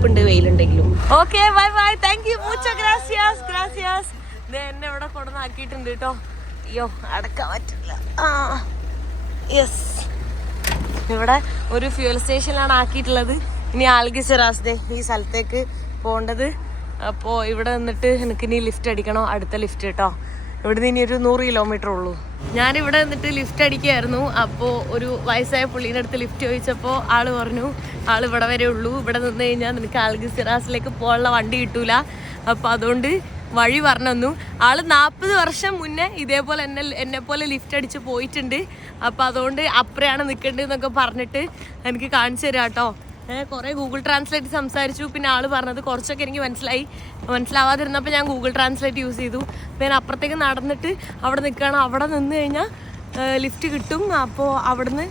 തണുപ്പുണ്ട് വെയിലുണ്ടെങ്കിലും. Okay bye bye, thank you, മുച്ചോ ഗ്രാസിയാസ് ഗ്രാസിയാസ്. എന്നെ ഇവിടെ കൊണ്ടുവന്നാക്കിയിട്ടുണ്ട് കേട്ടോ. അയ്യോ അടക്കാൻ പറ്റില്ല. യെസ്, ഇവിടെ ഒരു ഫ്യൂൽ സ്റ്റേഷനിലാണ് ആക്കിയിട്ടുള്ളത്. ഇനി ആൽഗിസറാസ് ഈ സ്ഥലത്തേക്ക് പോകേണ്ടത്. അപ്പോൾ ഇവിടെ നിന്നിട്ട് എനിക്ക് ഇനി ലിഫ്റ്റ് അടിക്കണം, അടുത്ത ലിഫ്റ്റ് കേട്ടോ. ഇവിടെ നിന്ന് ഇനി ഒരു 100 കിലോമീറ്റർ ഉള്ളൂ. ഞാനിവിടെ നിന്നിട്ട് ലിഫ്റ്റ് അടിക്കുകയായിരുന്നു. അപ്പോൾ ഒരു വയസ്സായ പുള്ളീൻ്റെ അടുത്ത് ലിഫ്റ്റ് ചോദിച്ചപ്പോൾ ആള് പറഞ്ഞു ആൾ ഇവിടെ വരെ ഉള്ളൂ, ഇവിടെ നിന്ന് കഴിഞ്ഞാൽ നിനക്ക് ആൽഗിസിറാസിലേക്ക് പോകാനുള്ള വണ്ടി കിട്ടൂല. അപ്പോൾ അതുകൊണ്ട് വഴി പറഞ്ഞു തന്നു. ആള് 40 വർഷം മുന്നേ ഇതേപോലെ എന്നെ പോലെ ലിഫ്റ്റ് അടിച്ച് പോയിട്ടുണ്ട്. അപ്പോൾ അതുകൊണ്ട് അപ്പുറയാണ് നിൽക്കേണ്ടതെന്നൊക്കെ പറഞ്ഞിട്ട് എനിക്ക് കാണിച്ചു തരാം കേട്ടോ. കുറേ ഗൂഗിൾ ട്രാൻസ്ലേറ്റ് സംസാരിച്ചു. പിന്നെ ആൾ പറഞ്ഞത് കുറച്ചൊക്കെ എനിക്ക് മനസ്സിലാവാതിരുന്നപ്പോൾ ഞാൻ ഗൂഗിൾ ട്രാൻസ്ലേറ്റ് യൂസ് ചെയ്തു. അപ്പോൾ ഞാൻ അപ്പുറത്തേക്ക് നടന്നിട്ട് അവിടെ നിൽക്കുകയാണ്. അവിടെ നിന്ന് കഴിഞ്ഞാൽ ലിഫ്റ്റ് കിട്ടും. അപ്പോൾ അവിടുന്ന്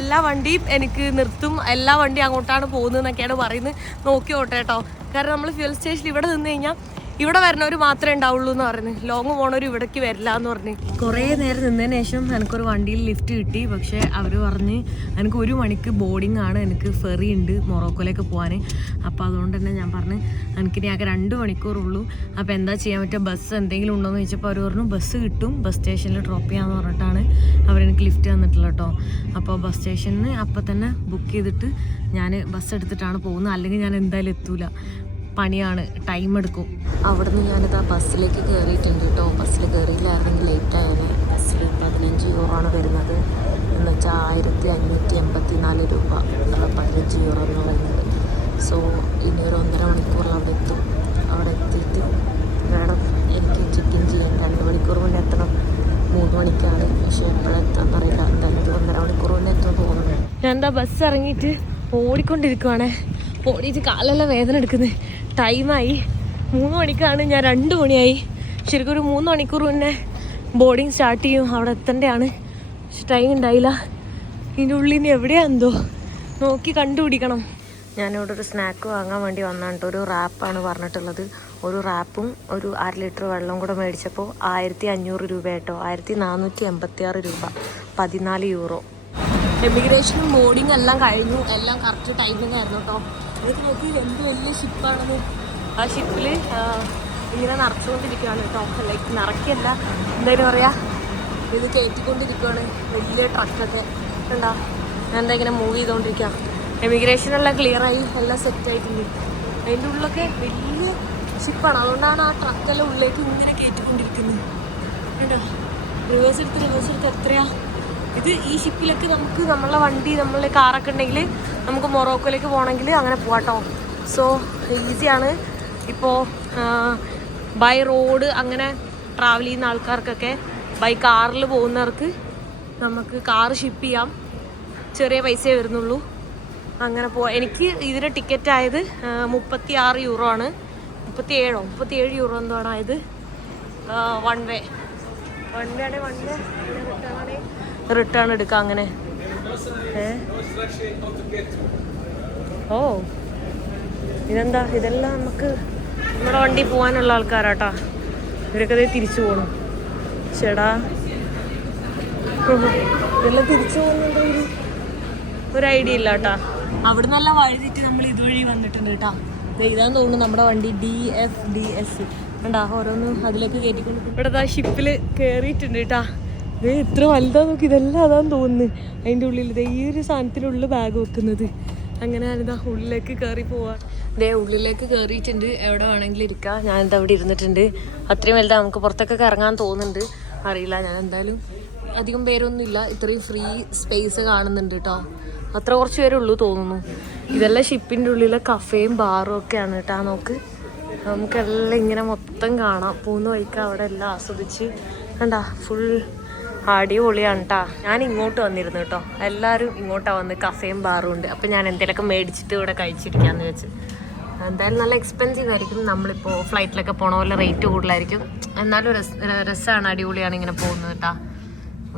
എല്ലാ വണ്ടിയും എനിക്ക് നിർത്തും. എല്ലാ വണ്ടിയും അങ്ങോട്ടാണ് പോകുന്നതെന്നൊക്കെയാണ് പറയുന്നത്. നോക്കി ഓട്ടെ കേട്ടോ. കാരണം നമ്മൾ ഫ്യൂൽ സ്റ്റേഷനിൽ ഇവിടെ നിന്ന് കഴിഞ്ഞാൽ ഇവിടെ വരുന്നവർ മാത്രമേ ഉണ്ടാവുള്ളൂ എന്ന് പറഞ്ഞു. ലോങ് പോണവർ ഇവിടേക്ക് വരില്ല എന്ന് പറഞ്ഞ് കുറേ നേരം നിന്നതിന് ശേഷം എനിക്കൊരു വണ്ടിയിൽ ലിഫ്റ്റ് കിട്ടി. പക്ഷേ അവർ പറഞ്ഞ് എനിക്ക് 1 മണിക്ക് ബോർഡിംഗ് ആണ്, എനിക്ക് ഫെറി ഉണ്ട് മൊറോക്കോയിലേക്ക് പോകാൻ. അപ്പോൾ അതുകൊണ്ട് തന്നെ ഞാൻ പറഞ്ഞു എനിക്കിനി ആകെ 2 മണിക്കൂറുള്ളൂ. അപ്പോൾ എന്താ ചെയ്യാൻ പറ്റുക, ബസ് എന്തെങ്കിലും ഉണ്ടോ എന്ന് ചോദിച്ചപ്പോൾ അവർ പറഞ്ഞു ബസ് കിട്ടും, ബസ് സ്റ്റേഷനിൽ ഡ്രോപ്പ് ചെയ്യാമെന്ന് പറഞ്ഞിട്ടാണ് അവരെനിക്ക് ലിഫ്റ്റ് തന്നിട്ടുള്ളത് കേട്ടോ. അപ്പോൾ ബസ് സ്റ്റേഷനിൽ അപ്പോൾ തന്നെ ബുക്ക് ചെയ്തിട്ട് ഞാൻ ബസ് എടുത്തിട്ടാണ് പോകുന്നത്. അല്ലെങ്കിൽ ഞാൻ എന്തായാലും എത്തൂല, പണിയാണ്, ടൈം എടുക്കും. അവിടുന്ന് ഞാനിത് ആ ബസ്സിലേക്ക് കയറിയിട്ടുണ്ട് കേട്ടോ. ബസ്സിൽ കയറിയില്ലായിരുന്നെങ്കിൽ ലേറ്റ് ആയിരുന്നു. ബസ്സിൽ 15 യൂറോ വരുന്നത്, എന്ന് വെച്ചാൽ 1584 രൂപ, 15 യൂറോ എന്ന് പറയുന്നത്. സോ ഇനി ഒരു 1.5 മണിക്കൂറിൽ അവിടെ എത്തും. അവിടെ എത്തിയിട്ട് വേണം എനിക്ക് ചെക്ക് ഇൻ ചെയ്യാൻ. 2 മണിക്കൂർ മുന്നേ എത്തണം. 3 മണിക്കാണ്, പക്ഷേ എപ്പോഴെത്താന്ന് അറിയില്ല. എന്തായാലും 1.5 മണിക്കൂർ മുന്നേ എത്തുമെന്ന് തോന്നുന്നു. ഞാൻ എന്താ ബസ് ഇറങ്ങിയിട്ട് ഓടിക്കൊണ്ടിരിക്കുവാണേ. ഓടിയിട്ട് കാലെല്ലാം വേദന എടുക്കുന്നത്. ടൈമായി 3 മണിക്കാണ്, ഞാൻ 2 മണിയായി. ശരിക്കും ഒരു 3 മണിക്കൂർ മുന്നേ ബോർഡിങ് സ്റ്റാർട്ട് ചെയ്യും, അവിടെ എത്തേണ്ടതാണ്. പക്ഷെ ടൈം ഉണ്ടായില്ല. ഇതിൻ്റെ ഉള്ളിൽ നിന്ന് എവിടെയാണെന്തോ നോക്കി കണ്ടുപിടിക്കണം. ഞാനിവിടെ ഒരു സ്നാക്ക് വാങ്ങാൻ വേണ്ടി വന്നാണ്. ഒരു റാപ്പാണ് പറഞ്ഞിട്ടുള്ളത്. ഒരു റാപ്പും ഒരു 1/2 ലിറ്റർ വെള്ളം കൂടെ മേടിച്ചപ്പോൾ 1500 രൂപ കേട്ടോ. 1486 രൂപ, 14 യൂറോ. എമിഗ്രേഷനും ബോർഡിങ് എല്ലാം കഴിഞ്ഞു. എല്ലാം കറക്റ്റ് ടൈമിങ്ങായിരുന്നു കേട്ടോ. എനിക്ക് നോക്കി എന്ത് വലിയ ഷിപ്പാണെന്ന്. ആ ഷിപ്പിൽ ഇങ്ങനെ നിറച്ചുകൊണ്ടിരിക്കുകയാണ് കേട്ടോ. ലൈക്ക് നിറയ്ക്കല്ല, എന്തായാലും പറയാ, ഇത് കയറ്റിക്കൊണ്ടിരിക്കുകയാണ്. വലിയ ട്രക്കൊക്കെ കണ്ടോ. ഞാൻ എന്താ ഇങ്ങനെ മൂവ് ചെയ്തുകൊണ്ടിരിക്കുക. എമിഗ്രേഷനെല്ലാം ക്ലിയറായി, എല്ലാം സെറ്റായിട്ടുണ്ട്. അതിൻ്റെ ഉള്ളിലൊക്കെ വലിയ ഷിപ്പാണ്, അതുകൊണ്ടാണ് ആ ട്രക്കെല്ലാം ഉള്ളിലേക്ക് ഇങ്ങനെ കയറ്റിക്കൊണ്ടിരിക്കുന്നത് കേട്ടോ. റിവേഴ്സ് എടുത്ത് എത്രയാ ഇത്. ഈ ഷിപ്പിലൊക്കെ നമുക്ക് നമ്മളെ വണ്ടി, നമ്മളെ കാറൊക്കെ ഉണ്ടെങ്കിൽ നമുക്ക് മൊറോക്കോയിലേക്ക് പോകണമെങ്കിൽ അങ്ങനെ പോകാട്ടോ. സോ ഈസിയാണ്. ഇപ്പോൾ ബൈ റോഡ് അങ്ങനെ ട്രാവൽ ചെയ്യുന്ന ആൾക്കാർക്കൊക്കെ, ബൈ കാറിൽ പോകുന്നവർക്ക് നമുക്ക് കാറ് ഷിപ്പ് ചെയ്യാം. ചെറിയ പൈസയേ വരുന്നുള്ളൂ. അങ്ങനെ എനിക്ക് ഇതിൻ്റെ ടിക്കറ്റ് ആയത് 36 യൂറോ ആണ്. 37 യൂറോ എന്തോ ആണ് ആയത്. വൺ വേ ആണെങ്കിൽ റിട്ടേൺ എടുക്കാം അങ്ങനെ. ഓ ഇതെന്താ, ഇതെല്ലാം നമുക്ക് നമ്മുടെ വണ്ടി പോകാനുള്ള ആൾക്കാരാട്ടാ. ഇവരൊക്കെ അതേ തിരിച്ചു പോകണം. ചേടാ ഇതെല്ലാം തിരിച്ചു പോകുന്നുണ്ടോ ഒരു ഐഡിയ ഇല്ല കേട്ടാ. അവിടെ നിന്നല്ല വഴുതിട്ട് നമ്മൾ ഇതുവഴി വന്നിട്ടുണ്ട് കേട്ടാ. ഇതാന്ന് തോന്നുന്നു നമ്മുടെ വണ്ടി DFDS കണ്ടാ. ഓരോന്നും അതിലേക്ക് കയറ്റിക്കൊണ്ട് ഇവിടെ ഷിപ്പിൽ കയറിയിട്ടുണ്ട് കേട്ടാ. ഇത് ഇത്ര വലുതാ നോക്കി. ഇതെല്ലാം അതാന്ന് തോന്നുന്നു. അതിൻ്റെ ഉള്ളിൽ ഈ ഒരു സാധനത്തിനുള്ളിൽ ബാഗ് വെക്കുന്നത്. അങ്ങനെ ഞാനിതാ ഉള്ളിലേക്ക് കയറി പോവാ. ഇതേ ഉള്ളിലേക്ക് കയറിയിട്ടുണ്ട്. എവിടെ വേണമെങ്കിലും ഇരിക്കാം. ഞാനിത് അവിടെ ഇരുന്നിട്ടുണ്ട്. അത്രയും വലുതാ. നമുക്ക് പുറത്തൊക്കെ ഇറങ്ങാൻ തോന്നുന്നുണ്ട്. അറിയില്ല, ഞാൻ എന്തായാലും അധികം പേരൊന്നുമില്ല. ഇത്രയും ഫ്രീ സ്പേസ് കാണുന്നുണ്ട് കേട്ടോ. അത്ര കുറച്ച് പേരേ ഉള്ളൂ തോന്നുന്നു. ഇതെല്ലാം ഷിപ്പിൻ്റെ ഉള്ളിലെ കഫേയും ബാറും ഒക്കെയാണ് കേട്ടോ. നോക്ക്, നമുക്കെല്ലാം ഇങ്ങനെ മൊത്തം കാണാം. പോകുന്ന വഴിക്ക് അവിടെ എല്ലാം ആസ്വദിച്ച് കണ്ടാ. ഫുൾ അടിപൊളിയാണ് കേട്ടോ. ഞാൻ ഇങ്ങോട്ട് വന്നിരുന്നു കേട്ടോ. എല്ലാവരും ഇങ്ങോട്ടാണ് വന്ന്, കഫേയും ബാറും ഉണ്ട്. അപ്പം ഞാൻ എന്തെങ്കിലുമൊക്കെ മേടിച്ചിട്ട് ഇവിടെ കഴിച്ചിരിക്കാമെന്ന് വെച്ച്. എന്തായാലും നല്ല എക്സ്പെൻസീവ് ആയിരിക്കും. നമ്മളിപ്പോൾ ഫ്ലൈറ്റിലൊക്കെ പോണ പോലെ റേറ്റ് കൂടുതലായിരിക്കും. എന്നാലും രസമാണ്, അടിപൊളിയാണ് ഇങ്ങനെ പോകുന്നത് കേട്ടോ.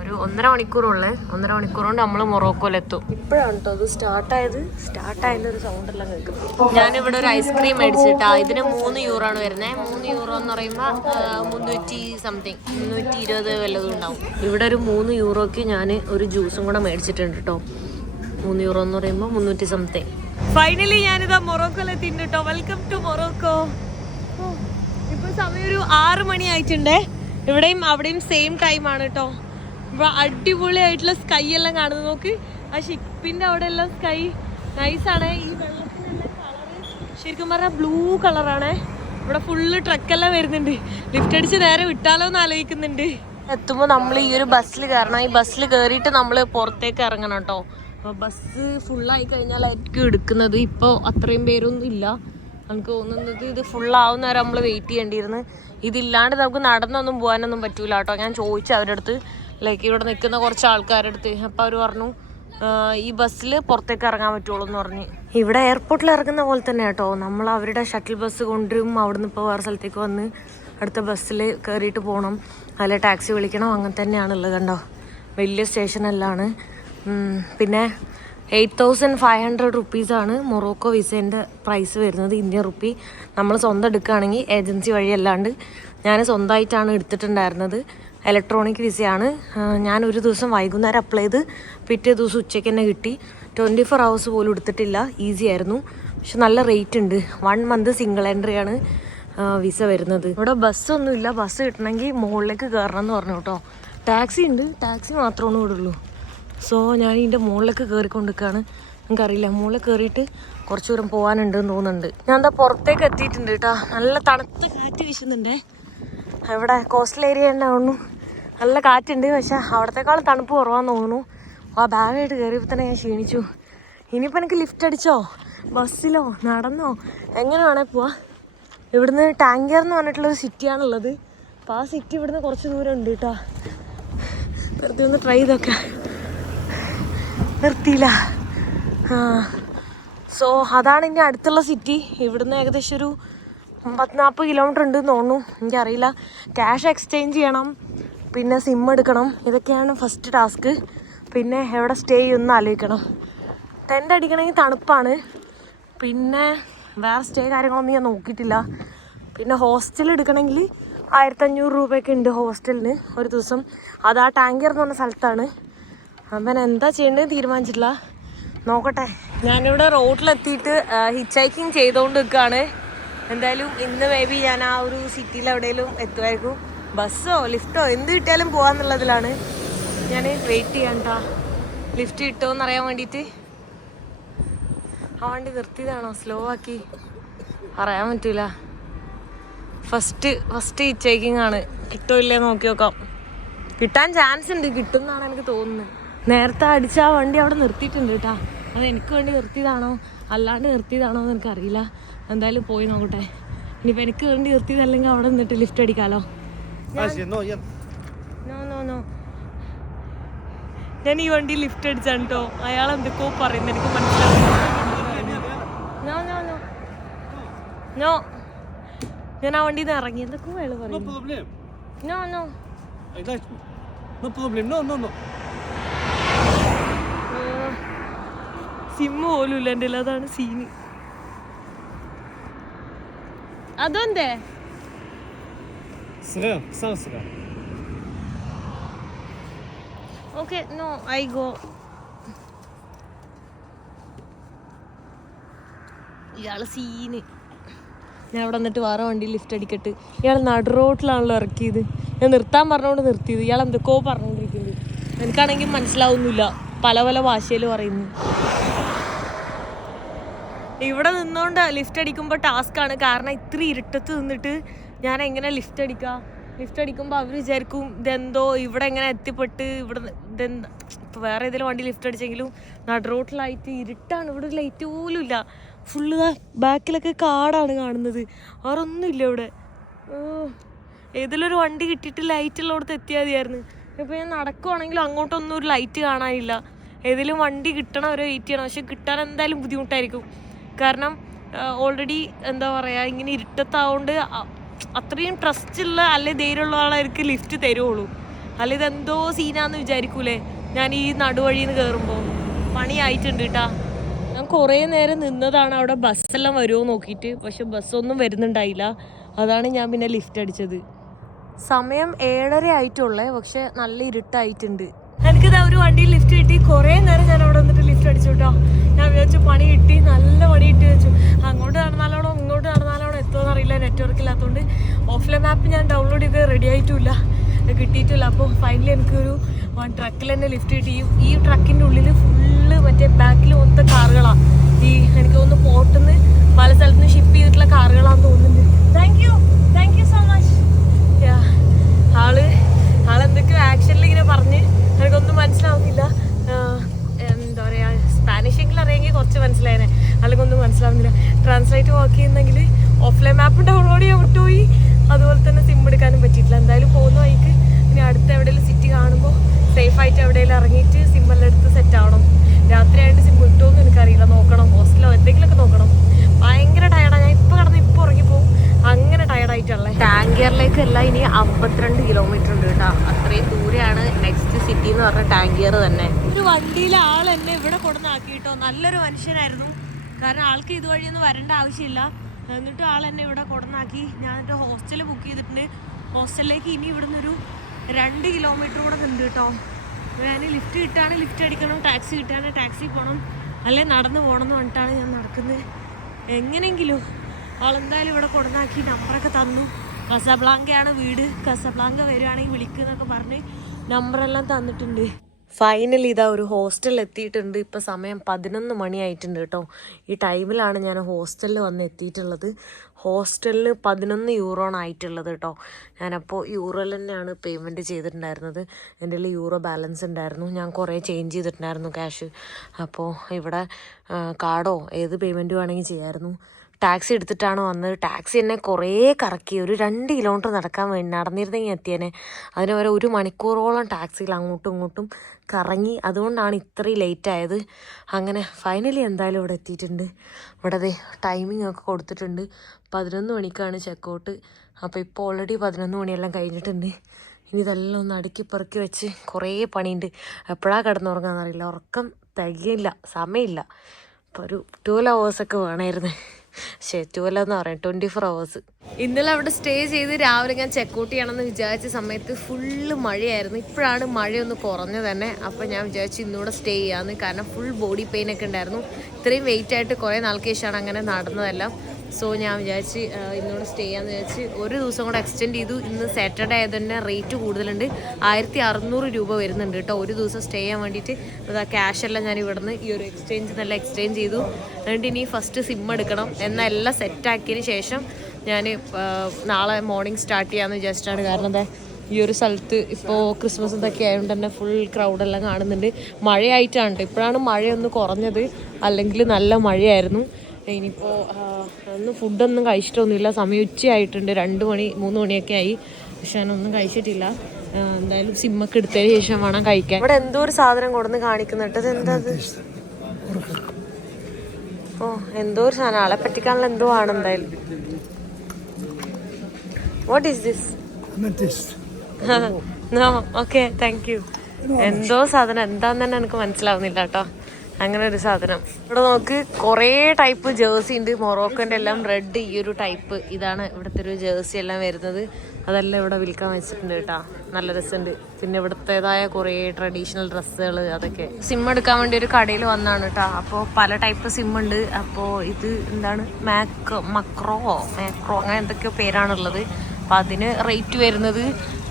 ഒരു 1.5 മണിക്കൂറുള്ളേ. 1.5 മണിക്കൂർ കൊണ്ട് നമ്മൾ മൊറോക്കോയിലെത്തും. ഇപ്പോഴാണ് കേട്ടോ അത് സ്റ്റാർട്ടായതിൻ്റെ ഒരു സൗണ്ടെല്ലാം കേൾക്കും. ഞാനിവിടെ ഒരു ഐസ്ക്രീം മേടിച്ചിട്ടാ. ഇതിന് 3 യൂറോ ആണ് വരുന്നത്. 3 യൂറോ എന്ന് പറയുമ്പോൾ 300 സംതിങ്, 320 വല്ലതും ഉണ്ടാവും. ഇവിടെ ഒരു 3 യൂറോയ്ക്ക് ഞാൻ ഒരു ജ്യൂസും കൂടെ മേടിച്ചിട്ടുണ്ട് കേട്ടോ. 3 യൂറോ എന്ന് പറയുമ്പോൾ 300 സംതിങ്. ഫൈനലി ഞാനിതാ മൊറോക്കോയിലെത്തിണ്ട് കേട്ടോ. Welcome to Morocco. ഇപ്പൊ സമയം ഒരു 6 മണി ആയിട്ടുണ്ടേ. ഇവിടെയും അവിടെയും സെയിം ടൈമാണ് കേട്ടോ. ഇവിടെ അടിപൊളിയായിട്ടുള്ള സ്കൈ എല്ലാം കാണുന്നത് നോക്ക്. ആ ഷിപ്പിന്റെ അവിടെ എല്ലാം സ്കൈ നൈസാണ്. ഈ വെള്ളത്തിനെല്ലാം കളറ് ശരിക്കും പറഞ്ഞാൽ ബ്ലൂ കളറാണ്. ഇവിടെ ഫുള്ള് ട്രക്കെല്ലാം വരുന്നുണ്ട്. ലിഫ്റ്റ് അടിച്ച് നേരെ വിട്ടാലോ എന്ന് ആലോചിക്കുന്നുണ്ട്. എത്തുമ്പോൾ നമ്മൾ ഈ ഒരു ബസ്സിൽ കയറണം. ഈ ബസ്സിൽ കയറിയിട്ട് നമ്മൾ പുറത്തേക്ക് ഇറങ്ങണം കേട്ടോ. അപ്പോൾ ബസ് ഫുള്ളായി കഴിഞ്ഞാലായിരിക്കും എടുക്കുന്നത്. ഇപ്പോൾ അത്രയും പേരൊന്നും ഇല്ല. നമുക്ക് തോന്നുന്നത് ഇത് ഫുള്ളാവുന്ന വരെ നമ്മൾ വെയിറ്റ് ചെയ്യേണ്ടിയിരുന്നു. ഇതില്ലാണ്ട് നമുക്ക് നടന്നൊന്നും പോകാനൊന്നും പറ്റൂല കേട്ടോ. ഞാൻ ചോദിച്ചു അവരുടെ അടുത്ത്, ലൈക്ക് ഇവിടെ നിൽക്കുന്ന കുറച്ച് ആൾക്കാരുടെ അടുത്ത്. അപ്പോൾ അവർ പറഞ്ഞു ഈ ബസ്സിൽ പുറത്തേക്ക് ഇറങ്ങാൻ പറ്റുള്ളൂ എന്ന് പറഞ്ഞ്. ഇവിടെ എയർപോർട്ടിൽ ഇറങ്ങുന്ന പോലെ തന്നെ കേട്ടോ. നമ്മൾ അവരുടെ ഷട്ടിൽ ബസ് കൊണ്ടുവരും. അവിടെ നിന്ന് ഇപ്പോൾ വേറെ സ്ഥലത്തേക്ക് വന്ന് അടുത്ത ബസ്സിൽ കയറിയിട്ട് പോകണം. അതിൽ ടാക്സി വിളിക്കണം. അങ്ങനെ തന്നെയാണുള്ളത് കണ്ടോ. വലിയ സ്റ്റേഷനെല്ലാണ്. പിന്നെ 8,500 റുപ്പീസാണ് മൊറോക്കോ വിസേൻ്റെ പ്രൈസ് വരുന്നത്, ഇന്ത്യൻ റുപ്പി. നമ്മൾ സ്വന്തം എടുക്കുകയാണെങ്കിൽ ഏജൻസി വഴി അല്ലാണ്ട്. ഞാൻ സ്വന്തമായിട്ടാണ് എടുത്തിട്ടുണ്ടായിരുന്നത്. ഇലക്ട്രോണിക് വിസയാണ്. ഞാൻ ഒരു ദിവസം വൈകുന്നേരം അപ്ലൈ ചെയ്ത് പിറ്റേ ദിവസം ഉച്ചയ്ക്ക് തന്നെ കിട്ടി. 24 hours പോലും എടുത്തിട്ടില്ല. ഈസി ആയിരുന്നു. പക്ഷെ നല്ല റേറ്റ് ഉണ്ട്. 1 month സിംഗിൾ എൻട്രി ആണ് വിസ വരുന്നത്. ഇവിടെ ബസ്സൊന്നുമില്ല. ബസ് കിട്ടണമെങ്കിൽ മുകളിലേക്ക് കയറണം എന്ന് പറഞ്ഞു കേട്ടോ. ടാക്സി ഉണ്ട്. ടാക്സി മാത്രമാണ് ഇവിടെ ഉള്ളൂ. സോ ഞാൻ ഇതിൻ്റെ മുകളിലേക്ക് കയറിക്കൊണ്ടിരിക്കുകയാണ്. എനിക്കറിയില്ല, മുകളിൽ കയറിയിട്ട് കുറച്ച് ദൂരം പോകാനുണ്ടെന്ന് തോന്നുന്നുണ്ട്. ഞാൻ എന്താ പുറത്തേക്ക് എത്തിയിട്ടുണ്ട് കേട്ടോ. നല്ല തണുത്ത കാറ്റ് വീശുന്നുണ്ടേ. ഇവിടെ കോസ്റ്റൽ ഏരിയ ഉണ്ടാവുന്നു. നല്ല കാറ്റുണ്ട്. പക്ഷെ അവിടത്തേക്കാളും തണുപ്പ് കുറവാന്ന് തോന്നുന്നു. ആ ബാഗായിട്ട് കയറിയപ്പോൾ തന്നെ ഞാൻ ക്ഷീണിച്ചു. ഇനിയിപ്പോൾ എനിക്ക് ലിഫ്റ്റ് അടിച്ചോ ബസ്സിലോ നടന്നോ എങ്ങനെ വേണേൽ പോവാ. ഇവിടുന്ന് ടാങ്കർ എന്ന് പറഞ്ഞിട്ടുള്ളൊരു സിറ്റിയാണുള്ളത്. അപ്പോൾ ആ സിറ്റി ഇവിടുന്ന് കുറച്ച് ദൂരം ഉണ്ട് കേട്ടോ. വെറുതെ ഒന്ന് ട്രൈ ചെയ്തൊക്കെ നിർത്തിയില്ല. സോ അതാണ് ഇനി അടുത്തുള്ള സിറ്റി. ഇവിടുന്ന് ഏകദേശം ഒരു 30-40 കിലോമീറ്റർ ഉണ്ടെന്ന് തോന്നുന്നു. എനിക്കറിയില്ല. ക്യാഷ് എക്സ്ചേഞ്ച് ചെയ്യണം, പിന്നെ സിം എടുക്കണം. ഇതൊക്കെയാണ് ഫസ്റ്റ് ടാസ്ക്. പിന്നെ എവിടെ സ്റ്റേ ചെയ്യുമെന്ന് ആലോചിക്കണം. ടെൻ്റ് അടിക്കണമെങ്കിൽ തണുപ്പാണ്. പിന്നെ വേറെ സ്റ്റേ കാര്യങ്ങളൊന്നും ഞാൻ നോക്കിയിട്ടില്ല. പിന്നെ ഹോസ്റ്റൽ എടുക്കണമെങ്കിൽ 1,500 രൂപയൊക്കെ ഉണ്ട് ഹോസ്റ്റലിന് ഒരു ദിവസം. അത് ആ ടാങ്കർ എന്ന് പറഞ്ഞ സ്ഥലത്താണ്. അപ്പം എന്താ ചെയ്യേണ്ടത് തീരുമാനിച്ചിട്ടില്ല. നോക്കട്ടെ. ഞാനിവിടെ റോഡിലെത്തിയിട്ട് ഹിച്ച് ഹൈക്കിങ് ചെയ്തുകൊണ്ട് നിൽക്കുകയാണ്. എന്തായാലും ഇന്ന് മേ ബി ഞാൻ ആ ഒരു സിറ്റിയിൽ എവിടെയെങ്കിലും എത്തുമായിരിക്കും. ബസ്സോ ലിഫ്റ്റോ എന്ത് കിട്ടിയാലും പോകാമെന്നുള്ളതിലാണ് ഞാൻ വെയിറ്റ് ചെയ്യാൻ കേട്ടോ. ലിഫ്റ്റ് കിട്ടുമോ എന്നറിയാൻ വേണ്ടിയിട്ട്. ആ വണ്ടി നിർത്തിയതാണോ സ്ലോ ആക്കി പറയാൻ പറ്റൂല. ഫസ്റ്റ് ഹിച്ച് ഹൈക്കിങ് ആണ്. കിട്ടുമോ ഇല്ലേ നോക്കി നോക്കാം. കിട്ടാൻ ചാൻസ് ഉണ്ട്. കിട്ടും എന്നാണ് എനിക്ക് തോന്നുന്നത്. നേരത്തെ അടിച്ച ആ വണ്ടി അവിടെ നിർത്തിയിട്ടുണ്ട് കേട്ടോ. അത് എനിക്ക് വേണ്ടി നിർത്തിയതാണോ അല്ലാണ്ട് നിർത്തിയതാണോ എന്ന് എനിക്കറിയില്ല. എന്തായാലും പോയി നോക്കട്ടെ. ഇനിയിപ്പോൾ എനിക്ക് വേണ്ടി നിർത്തിയതല്ലെങ്കിൽ അവിടെ നിന്നിട്ട് ലിഫ്റ്റ് അടിക്കാമല്ലോ. ഞാൻ ഈ വണ്ടി ലിഫ്റ്റ് അടിച്ചാണ് കേട്ടോ. അയാൾ എന്തൊക്കെയോ പറയുന്നത് എനിക്ക് മനസ്സിലാവുന്നു. ഞാൻ ആ വണ്ടിയിൽ നിന്ന് ഇറങ്ങി. എന്തൊക്കെയോ അയാൾ പറയുന്നു. സിമ്മ് പോലും ഇല്ല എൻ്റെ. അതാണ് സീന്. അതെന്തേ ഓക്കെ നോ ഐ ഗോ. ഇയാള് സീന്. ഞാൻ അവിടെ വന്നിട്ട് വേറെ വണ്ടി ലിഫ്റ്റ് അടിക്കട്ട്. ഇയാൾ നടു റോട്ടിലാണല്ലോ ഇറക്കിയത്. ഞാൻ നിർത്താൻ പറഞ്ഞുകൊണ്ട് നിർത്തിയത്. ഇയാൾ എന്തൊക്കെയോ പറഞ്ഞുകൊണ്ടിരിക്കുന്നത്. എനിക്കാണെങ്കിൽ മനസ്സിലാവുന്നില്ല. പല പല ഭാഷയിൽ പറയുന്നു. ഇവിടെ നിന്നുകൊണ്ട് ലിഫ്റ്റ് അടിക്കുമ്പോൾ ടാസ്ക്കാണ്. കാരണം ഇത്ര ഇരുട്ടത്ത് നിന്നിട്ട് ഞാൻ എങ്ങനെ ലിഫ്റ്റ് അടിക്കാം. ലിഫ്റ്റ് അടിക്കുമ്പോൾ അവർ വിചാരിക്കും ഇതെന്തോ ഇവിടെ എങ്ങനെ എത്തിപ്പെട്ട് ഇവിടെ ഇതെന്താ. ഇപ്പോൾ വേറെ ഏതെങ്കിലും വണ്ടി ലിഫ്റ്റ് അടിച്ചെങ്കിലും നടു റോട്ടിലായിട്ട് ഇരുട്ടാണ്. ഇവിടെ ഒരു ലൈറ്റ് പോലും ഇല്ല. ഫുള്ള് ബാക്കിലൊക്കെ കാടാണ് കാണുന്നത്. വേറെ ഒന്നുമില്ല ഇവിടെ. ഏതിലൊരു വണ്ടി കിട്ടിയിട്ട് ലൈറ്റുള്ളടത്ത് എത്തിയാൽ മതിയായിരുന്നു. ഇപ്പോൾ ഞാൻ നടക്കുവാണെങ്കിലും അങ്ങോട്ടൊന്നും ഒരു ലൈറ്റ് കാണാനില്ല. ഏതെങ്കിലും വണ്ടി കിട്ടണം അവരെ വെയിറ്റ് ചെയ്യണം. പക്ഷെ കിട്ടാൻ എന്തായാലും ബുദ്ധിമുട്ടായിരിക്കും. കാരണം ഓൾറെഡി എന്താ പറയുക, ഇങ്ങനെ ഇരുട്ടത്താവുകൊണ്ട് അത്രയും ട്രസ്റ്റുള്ള അല്ലെ ധൈര്യമുള്ള ആളായിരിക്കും ലിഫ്റ്റ് തരുള്ളൂ. അല്ല ഇതെന്തോ സീനാന്ന് വിചാരിക്കൂലേ ഞാൻ ഈ നടുവഴിയിൽ നിന്ന് കയറുമ്പോൾ. പണിയായിട്ടുണ്ട് കേട്ടാ. ഞാൻ കുറേ നേരം നിന്നതാണ് അവിടെ ബസ്സെല്ലാം വരുമോ നോക്കിയിട്ട്. പക്ഷെ ബസ്സൊന്നും വരുന്നുണ്ടായില്ല. അതാണ് ഞാൻ പിന്നെ ലിഫ്റ്റ് അടിച്ചത്. സമയം 7:30 ആയിട്ടുള്ളേ. പക്ഷെ നല്ല ഇരുട്ടായിട്ടുണ്ട്. എനിക്കിതാ ഒരു വണ്ടിയിൽ ലിഫ്റ്റ് കിട്ടി. കുറേ നേരം ഞാൻ അവിടെ വന്നിട്ട് ലിഫ്റ്റ് അടിച്ചു കേട്ടോ. ഞാൻ വിചാരിച്ചു പണി കിട്ടി, നല്ല പണി കിട്ടി വെച്ചു. അങ്ങോട്ട് നടന്നാലോണോ ഇങ്ങോട്ട് നടന്നാലോണോ എത്തുമെന്ന് അറിയില്ല, നെറ്റ്വർക്ക് ഇല്ലാത്തതുകൊണ്ട്. ഓഫ്ലൈൻ മാപ്പ് ഞാൻ ഡൗൺലോഡ് ചെയ്ത് റെഡി ആയിട്ടുമില്ല, കിട്ടിയിട്ടില്ല. അപ്പോൾ ഫൈനലി എനിക്കൊരു ട്രക്കിൽ തന്നെ ലിഫ്റ്റ് കിട്ടി. ഈ ട്രക്കിൻ്റെ ഉള്ളിൽ ഫുള്ള് മറ്റേ ബാക്കിൽ മൊത്തം കാറുകളാണ്. ഈ എനിക്ക് തോന്നുന്നു പോർട്ടിൽ നിന്ന് പല സ്ഥലത്ത് നിന്ന് ഷിപ്പ് ചെയ്തിട്ടുള്ള കാറുകളാണെന്ന് തോന്നുന്നുണ്ട്. Thank you so much. ആളെന്തൊക്കെയോ ആക്ഷനിൽ ഇങ്ങനെ പറഞ്ഞ് എനിക്കൊന്നും മനസ്സിലാവുന്നില്ല. എന്താ പറയുക, സ്പാനിഷ് എങ്കിലും അറിയാമെങ്കിൽ കുറച്ച് മനസ്സിലായേനെ, അല്ലെങ്കിൽ ഒന്നും മനസ്സിലാവുന്നില്ല. ട്രാൻസ്ലേറ്റ് വർക്ക് ചെയ്യുന്നെങ്കിൽ ഓഫ്ലൈൻ മാപ്പ് ഡൗൺലോഡ് ചെയ്യാൻ വിട്ടുപോയി, അതുപോലെ തന്നെ സിം എടുക്കാനും പറ്റിയിട്ടില്ല. എന്തായാലും പോകുന്ന വഴിക്ക് ഇനി അടുത്ത് എവിടെയെങ്കിലും സിറ്റി കാണുമ്പോൾ സേഫായിട്ട് എവിടെയെങ്കിലും ഇറങ്ങിയിട്ട് സിമ്മെല്ലാം എടുത്ത് സെറ്റ് ആവണം. രാത്രിയായിട്ട് സിം കിട്ടുമെന്ന് എനിക്കറിയില്ല, നോക്കണം. ഹോസ്റ്റലോ എന്തെങ്കിലുമൊക്കെ നോക്കണം. ഭയങ്കര ടയർഡാണ്. ഞാൻ ഇപ്പോൾ കിടന്ന് ഇപ്പോൾ ഉറങ്ങിപ്പോവും, അങ്ങനെ ടയർഡായിട്ടുള്ളത്. ടാങ്കിയറിലേക്കല്ല ഇനി 52 കിലോമീറ്റർ ഉണ്ട് കേട്ടോ. അത്രയും ദൂരെയാണ് നെക്സ്റ്റ് സിറ്റി എന്ന് പറഞ്ഞ ടാങ്കിയർ തന്നെ. ഒരു വണ്ടിയിലെ ആൾ എന്നെ ഇവിടെ കൊടുന്നാക്കി കേട്ടോ. നല്ലൊരു മനുഷ്യനായിരുന്നു, കാരണം ആൾക്ക് ഇതുവഴിയൊന്നും വരേണ്ട ആവശ്യമില്ല. എന്നിട്ട് ആൾ എന്നെ ഇവിടെ കൊടുന്നാക്കി. ഞാൻ എന്നിട്ട് ഹോസ്റ്റൽ ബുക്ക് ചെയ്തിട്ടുണ്ട്. ഹോസ്റ്റലിലേക്ക് ഇനി ഇവിടുന്ന് ഒരു 2 കിലോമീറ്റർ കൂടെ ഉണ്ട് കേട്ടോ. ഞാൻ ലിഫ്റ്റ് കിട്ടുകയാണെങ്കിൽ ലിഫ്റ്റ് അടിക്കണം, ടാക്സി കിട്ടുകയാണെങ്കിൽ ടാക്സി പോകണം, അല്ലെങ്കിൽ നടന്ന് പോകണം എന്ന് പറഞ്ഞിട്ടാണ് ഞാൻ നടക്കുന്നത്. എങ്ങനെയെങ്കിലും ആളെന്തായാലും ഇവിടെ കൊടുന്നാക്കി നമ്പറൊക്കെ തന്നു. കസബ്ലാങ്കയാണ് വീട്, കസബ്ലാങ്ക വരുവാണെങ്കിൽ വിളിക്കുന്നൊക്കെ പറഞ്ഞ് നമ്പറെല്ലാം തന്നിട്ടുണ്ട്. ഫൈനലി ഇതാ ഒരു ഹോസ്റ്റലിൽ എത്തിയിട്ടുണ്ട്. ഇപ്പോൾ സമയം 11 മണിയായിട്ടുണ്ട് കേട്ടോ. ഈ ടൈമിലാണ് ഞാൻ ഹോസ്റ്റലിൽ വന്ന് എത്തിയിട്ടുള്ളത്. ഹോസ്റ്റലിൽ 11 യൂറോണ് ആയിട്ടുള്ളത് കേട്ടോ. ഞാനപ്പോൾ യൂറോയിൽ തന്നെയാണ് പേയ്മെൻറ്റ് ചെയ്തിട്ടുണ്ടായിരുന്നത്. എൻ്റെ കയ്യിൽ യൂറോ ബാലൻസ് ഉണ്ടായിരുന്നു, ഞാൻ കുറേ ചേഞ്ച് ചെയ്തിട്ടുണ്ടായിരുന്നു ക്യാഷ്. അപ്പോൾ ഇവിടെ കാർഡോ ഏത് പേയ്മെൻറ്റ് വേണമെങ്കിൽ ചെയ്യാമായിരുന്നു. ടാക്സി എടുത്തിട്ടാണ് വന്നത്. ടാക്സി എന്നെ കുറേ കറക്കി, ഒരു 2 കിലോമീറ്റർ നടക്കാൻ വേണ്ടി നടന്നിരുന്നെങ്കിൽ എത്തിയേനെ. അതിന് വരെ 1 മണിക്കൂറോളം ടാക്സിയിൽ അങ്ങോട്ടും ഇങ്ങോട്ടും കറങ്ങി, അതുകൊണ്ടാണ് ഇത്രയും ലേറ്റ് ആയത്. അങ്ങനെ ഫൈനലി എന്തായാലും ഇവിടെ എത്തിയിട്ടുണ്ട്. ഇവിടെ ദേ ടൈമിംഗ് ഒക്കെ കൊടുത്തിട്ടുണ്ട്, 11 മണിക്കാണ് ചെക്കൗട്ട്. അപ്പോൾ ഇപ്പോൾ ഓൾറെഡി 11 മണിയെല്ലാം കഴിഞ്ഞിട്ടുണ്ട്. ഇനി ഇതെല്ലാം ഒന്ന് അടുക്കി പെറുക്കി വെച്ച് കുറേ പണിയുണ്ട്. എപ്പോഴാണ് കിടന്നുറങ്ങാമെന്നറിയില്ല, ഉറക്കം തികയില്ല, സമയമില്ല. ഇപ്പോൾ ഒരു 12 hours വേണമായിരുന്നു. 12 എന്ന് പറയാം, 24 hours. ഇന്നലെ അവിടെ സ്റ്റേ ചെയ്ത് രാവിലെ ഞാൻ ചെക്കൗട്ട് ചെയ്യണമെന്ന് വിചാരിച്ച സമയത്ത് ഫുള്ള് മഴയായിരുന്നു. ഇപ്പോഴാണ് മഴയൊന്ന് കുറഞ്ഞു തന്നെ. അപ്പോൾ ഞാൻ വിചാരിച്ചു ഇന്നുകൂടെ സ്റ്റേ ചെയ്യാമെന്ന്, കാരണം ഫുൾ ബോഡി പെയിൻ ഒക്കെ ഉണ്ടായിരുന്നു. ഇത്രയും വെയിറ്റ് ആയിട്ട് കുറേ നാൾക്ക് ശേഷമാണ് അങ്ങനെ നടന്നതെല്ലാം. സോ ഞാൻ വിചാരിച്ച് ഇന്നോട് സ്റ്റേ ചെയ്യാമെന്ന് വിചാരിച്ച് 1 ദിവസം കൂടെ എക്സ്റ്റെൻഡ് ചെയ്തു. ഇന്ന് സാറ്റർഡേ ആയത് തന്നെ റേറ്റ് കൂടുതലുണ്ട്, 1600 രൂപ വരുന്നുണ്ട് കേട്ടോ ഒരു ദിവസം സ്റ്റേ ചെയ്യാൻ വേണ്ടിയിട്ട്. അത് ആ ക്യാഷെല്ലാം ഞാൻ ഇവിടുന്ന് ഈ ഒരു എക്സ്ചേഞ്ച് ചെയ്തു. എന്നിട്ട് ഇനി ഫസ്റ്റ് സിം എടുക്കണം. എന്നാൽ എല്ലാം സെറ്റാക്കിയതിന് ശേഷം ഞാൻ നാളെ മോർണിംഗ് സ്റ്റാർട്ട് ചെയ്യാമെന്ന് വിചാരിച്ചിട്ടാണ്. കാരണം എന്താ, ഈ ഒരു സ്ഥലത്ത് ഇപ്പോൾ ക്രിസ്മസ് ഇതൊക്കെ ആയതുകൊണ്ട് തന്നെ ഫുൾ ക്രൗഡെല്ലാം കാണുന്നുണ്ട്. മഴയായിട്ടാണ്, ഇപ്പോഴാണ് മഴയൊന്ന് കുറഞ്ഞത്, അല്ലെങ്കിൽ നല്ല മഴയായിരുന്നു. ഇനിയിപ്പോൾ ഒന്നും ഫുഡൊന്നും കഴിച്ചിട്ടൊന്നുമില്ല. സമയം ഉച്ചയായിട്ടുണ്ട്, 2 മണി 3 മണിയൊക്കെ ആയി. പക്ഷെ ഞാനൊന്നും കഴിച്ചിട്ടില്ല. എന്തായാലും സിമ്മൊക്കെ എടുത്തതിന് ശേഷം വേണം കഴിക്കാൻ. ഇവിടെ എന്തോ ഒരു സാധനം കൊടുന്ന് കാണിക്കുന്നുണ്ട്. അത് എന്താ? ഓ, എന്തോ ഒരു സാധനം, ആളെ പറ്റിക്കാനുള്ള എന്തോ ആണ്. എന്തായാലും what is this? No, okay, thank you. എന്തോ സാധനം, എന്താന്ന് തന്നെ എനിക്ക് മനസ്സിലാവുന്നില്ല കേട്ടോ. അങ്ങനെ ഒരു സാധനം. ഇവിടെ നോക്ക്, കുറേ ടൈപ്പ് ജേഴ്സി ഉണ്ട്. മൊറോക്കോൻ്റെ എല്ലാം റെഡ്, ഈ ഒരു ടൈപ്പ് ഇതാണ് ഇവിടുത്തെ ഒരു ജേഴ്സി എല്ലാം വരുന്നത്. അതെല്ലാം ഇവിടെ വിൽക്കാൻ വെച്ചിട്ടുണ്ട് കേട്ടോ. നല്ല രസമുണ്ട്. പിന്നെ ഇവിടുത്തേതായ കുറേ ട്രഡീഷണൽ ഡ്രസ്സുകൾ, അതൊക്കെ. സിം എടുക്കാൻ വേണ്ടി ഒരു കടയിൽ വന്നാണ് കേട്ടോ. അപ്പോൾ പല ടൈപ്പ് സിം ഉണ്ട്. അപ്പോൾ ഇത് എന്താണ്, മക്രോ അങ്ങനെ എന്തൊക്കെയോ പേരാണുള്ളത്. അപ്പോൾ അതിന് റേറ്റ് വരുന്നത്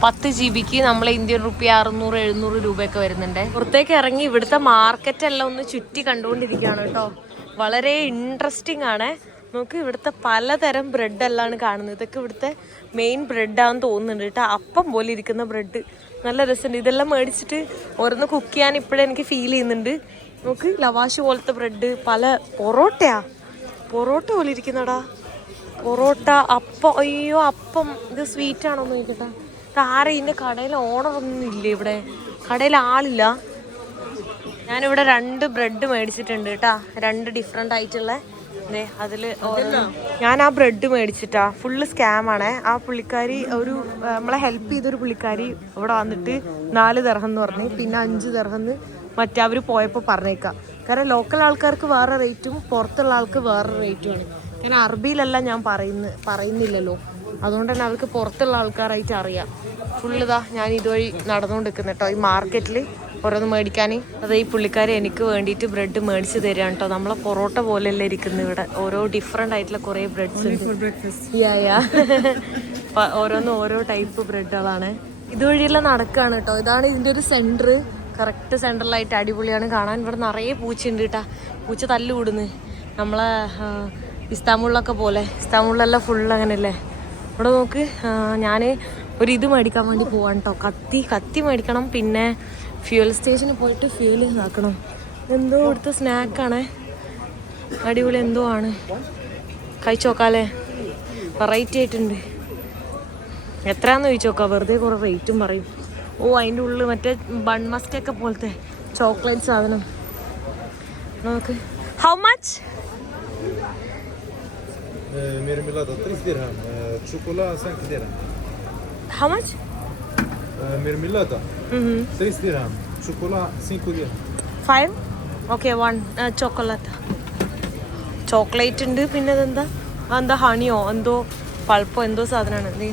10 GB നമ്മളെ ഇന്ത്യൻ റുപ്പി 600-700 രൂപയൊക്കെ വരുന്നുണ്ട്. പുറത്തേക്ക് ഇറങ്ങി ഇവിടുത്തെ മാർക്കറ്റെല്ലാം ഒന്ന് ചുറ്റി കണ്ടുകൊണ്ടിരിക്കുകയാണ് കേട്ടോ. വളരെ ഇൻട്രസ്റ്റിംഗ് ആണ്. നമുക്ക് ഇവിടുത്തെ പലതരം ബ്രെഡെല്ലാം കാണുന്നത്. ഇതൊക്കെ ഇവിടുത്തെ മെയിൻ ബ്രെഡാണെന്ന് തോന്നുന്നുണ്ട് കേട്ടോ. അപ്പം പോലെ ഇരിക്കുന്ന ബ്രെഡ് നല്ല രസമുണ്ട്. ഇതെല്ലാം മേടിച്ചിട്ട് ഓരോന്ന് കുക്ക് ചെയ്യാൻ ഇപ്പോഴും എനിക്ക് ഫീൽ ചെയ്യുന്നുണ്ട്. നമുക്ക് ലവാഷ് പോലത്തെ ബ്രെഡ്, പല പൊറോട്ട പോലെ ഇരിക്കുന്നടാ. പൊറോട്ട, അപ്പം. അയ്യോ, അപ്പം ഇത് സ്വീറ്റ് ആണോ എന്ന് നോക്കട്ടെ. ആരെ ഇതിൻ്റെ കടയിൽ ഓണറൊന്നും ഇല്ല, ഇവിടെ കടയിൽ ആളില്ല. ഞാനിവിടെ 2 ബ്രെഡ് മേടിച്ചിട്ടുണ്ട് കേട്ടാ, 2 ഡിഫറെൻ്റ് ആയിട്ടുള്ള. അതിൽ ഞാൻ ആ ബ്രെഡ് മേടിച്ചിട്ടാ. ഫുള്ള് സ്കാമാണ്. ആ പുള്ളിക്കാരി നമ്മളെ ഹെൽപ്പ് ചെയ്തൊരു പുള്ളിക്കാരി ഇവിടെ വന്നിട്ട് 4 ദിർഹം എന്ന് പറഞ്ഞു, പിന്നെ 5 ദിർഹം മറ്റവർ പോയപ്പോൾ പറഞ്ഞേക്കാം. കാരണം ലോക്കൽ ആൾക്കാർക്ക് വേറെ റേറ്റും പുറത്തുള്ള ആൾക്ക് വേറെ റേറ്റുമാണ്. കാരണം അറബിയിലെല്ലാം ഞാൻ പറയുന്നില്ലല്ലോ. അതുകൊണ്ട് തന്നെ അവർക്ക് പുറത്തുള്ള ആൾക്കാരായിട്ട് അറിയാം. ഫുള്ളിതാ ഞാൻ ഇതുവഴി നടന്നുകൊണ്ട് നിൽക്കുന്നു കേട്ടോ, ഈ മാർക്കറ്റിൽ ഓരോന്ന് മേടിക്കാൻ. അത് ഈ പുള്ളിക്കാരി എനിക്ക് വേണ്ടിയിട്ട് ബ്രെഡ് മേടിച്ച് തരാണ് കേട്ടോ. നമ്മളെ പൊറോട്ട പോലെയല്ല ഇരിക്കുന്നത് ഇവിടെ, ഓരോ ഡിഫറെൻ്റ് ആയിട്ടുള്ള കുറേ ബ്രെഡ്സ് ഓരോന്നും ഓരോ ടൈപ്പ് ബ്രെഡുകളാണ്. ഇതുവഴിയെല്ലാം നടക്കുകയാണ് കേട്ടോ. ഇതാണ് ഇതിൻ്റെ ഒരു സെൻറ്റർ, കറക്റ്റ് സെൻറ്ററിലായിട്ട് അടിപൊളിയാണ് കാണാൻ. ഇവിടെ നിറയെ പൂച്ചയുണ്ട് കേട്ടോ, പൂച്ച തല്ലുകൂടുന്നു. നമ്മളെ ഇസ്താംബൂളിലൊക്കെ പോലെ, ഇസ്താംബൂളിലെല്ലാം ഫുൾ അങ്ങനെയല്ലേ. ഇവിടെ നോക്ക്, ഞാൻ ഒരു ഇത് മേടിക്കാൻ വേണ്ടി പോവാണ് കേട്ടോ, കത്തി മേടിക്കണം. പിന്നെ ഫ്യൂൽ സ്റ്റേഷനിൽ പോയിട്ട് ഫ്യൂൽ ഇതാക്കണം. എന്തോ ഇവിടുത്തെ സ്നാക്കാണ്, അടിപൊളി എന്തോ ആണ്, കഴിച്ചു നോക്കാല്ലേ. വെറൈറ്റി ആയിട്ടുണ്ട്. എത്രയാണെന്ന് ചോദിച്ചു നോക്കാം, വെറുതെ കുറേ റേറ്റും പറയും. ഓ അതിൻ്റെ ഉള്ളിൽ മറ്റേ ബൺ മസ്കൊക്കെ പോലത്തെ ചോക്ലേറ്റ് സാധനം നോക്ക്. How much? مرميلادة 3 درهم، شوكولا 5 درهم. How much? مرميلادة 3 درهم، شوكولا 5 درهم. 5? Okay, 1 chocolate. Chocolate ഉണ്ട്. പിന്നെ അതെന്താ, എന്താ ഹണിയോ എന്തോ പൾപ്പോ എന്തോ സാധനമാണ്. നീ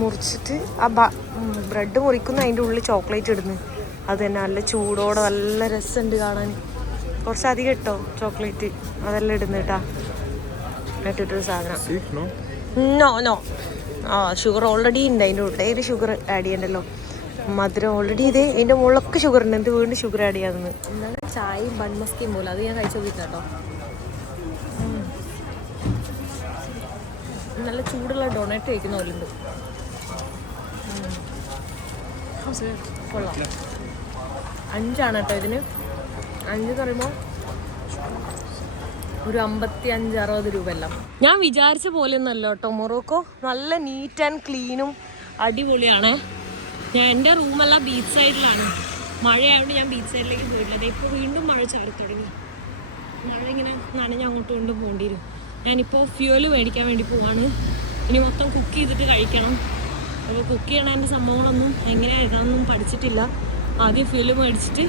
മുറിച്ചിട്ട് ആ ബ്രെഡ് മുറിക്കുന്ന അതിൻ്റെ ഉള്ളിൽ ചോക്ലേറ്റ് ഇടുന്നു. അത് തന്നെ നല്ല ചൂടോടെ നല്ല രസമുണ്ട് കാണാൻ. കുറച്ചധികം ഇട്ടോ ചോക്ലേറ്റ്, അതെല്ലാം ഇടുന്നു കേട്ടാ. ഇട്ടിട്ടൊരു സാധനം. നോ ഷുഗർ ഓൾറെഡി ഉണ്ട് അതിൻ്റെ ഉള്ളിൽ. ഇതിൽ ഷുഗർ ആഡ് ചെയ്യണ്ടല്ലോ, മധുരം ഓൾറെഡി ഇത് അതിൻ്റെ മുകളിലൊക്കെ ഷുഗർ ഉണ്ട്. എന്ത് വീണ്ടും ഷുഗർ ആഡ് ചെയ്യാമെന്ന്. എന്താണ് ചായയും ബൺമസ്കയും പോലെ, അത് ഞാൻ കഴിച്ചു നോക്കിയിട്ട് കേട്ടോ. നല്ല ചൂടുള്ള ഡൊണേറ്റ് കഴിക്കുന്ന പോലെ ഉണ്ട്. കൊള്ളാം. 5 കേട്ടോ ഇതിന്. 5 എന്ന് പറയുമ്പോൾ ഒരു 55-60 രൂപ എല്ലാം. ഞാൻ വിചാരിച്ച പോലെ ഒന്നല്ല കേട്ടോ മൊറോക്കോ. നല്ല നീറ്റ് ആൻഡ് ക്ലീനും അടിപൊളിയാണ്. ഞാൻ എൻ്റെ റൂമെല്ലാം ബീച്ച് സൈഡിലാണ്. മഴയായതുകൊണ്ട് ഞാൻ ബീച്ച് സൈഡിലേക്ക് പോയിട്ടില്ല. ഇപ്പോൾ വീണ്ടും മഴ ചാടി തുടങ്ങി. മഴ ഇങ്ങനെ നനഞ്ഞ് അങ്ങോട്ടും കൊണ്ടും പോകേണ്ടി വരും. ഞാനിപ്പോൾ ഫ്യൂല് മേടിക്കാൻ വേണ്ടി പോവാണ്. ഇനി മൊത്തം കുക്ക് ചെയ്തിട്ട് കഴിക്കണം. അപ്പോൾ കുക്ക് ചെയ്യണതിൻ്റെ സംഭവങ്ങളൊന്നും എങ്ങനെയാണ് ഇതാണെന്നും പഠിച്ചിട്ടില്ല. ആദ്യം ഫ്യൂല് മേടിച്ചിട്ട്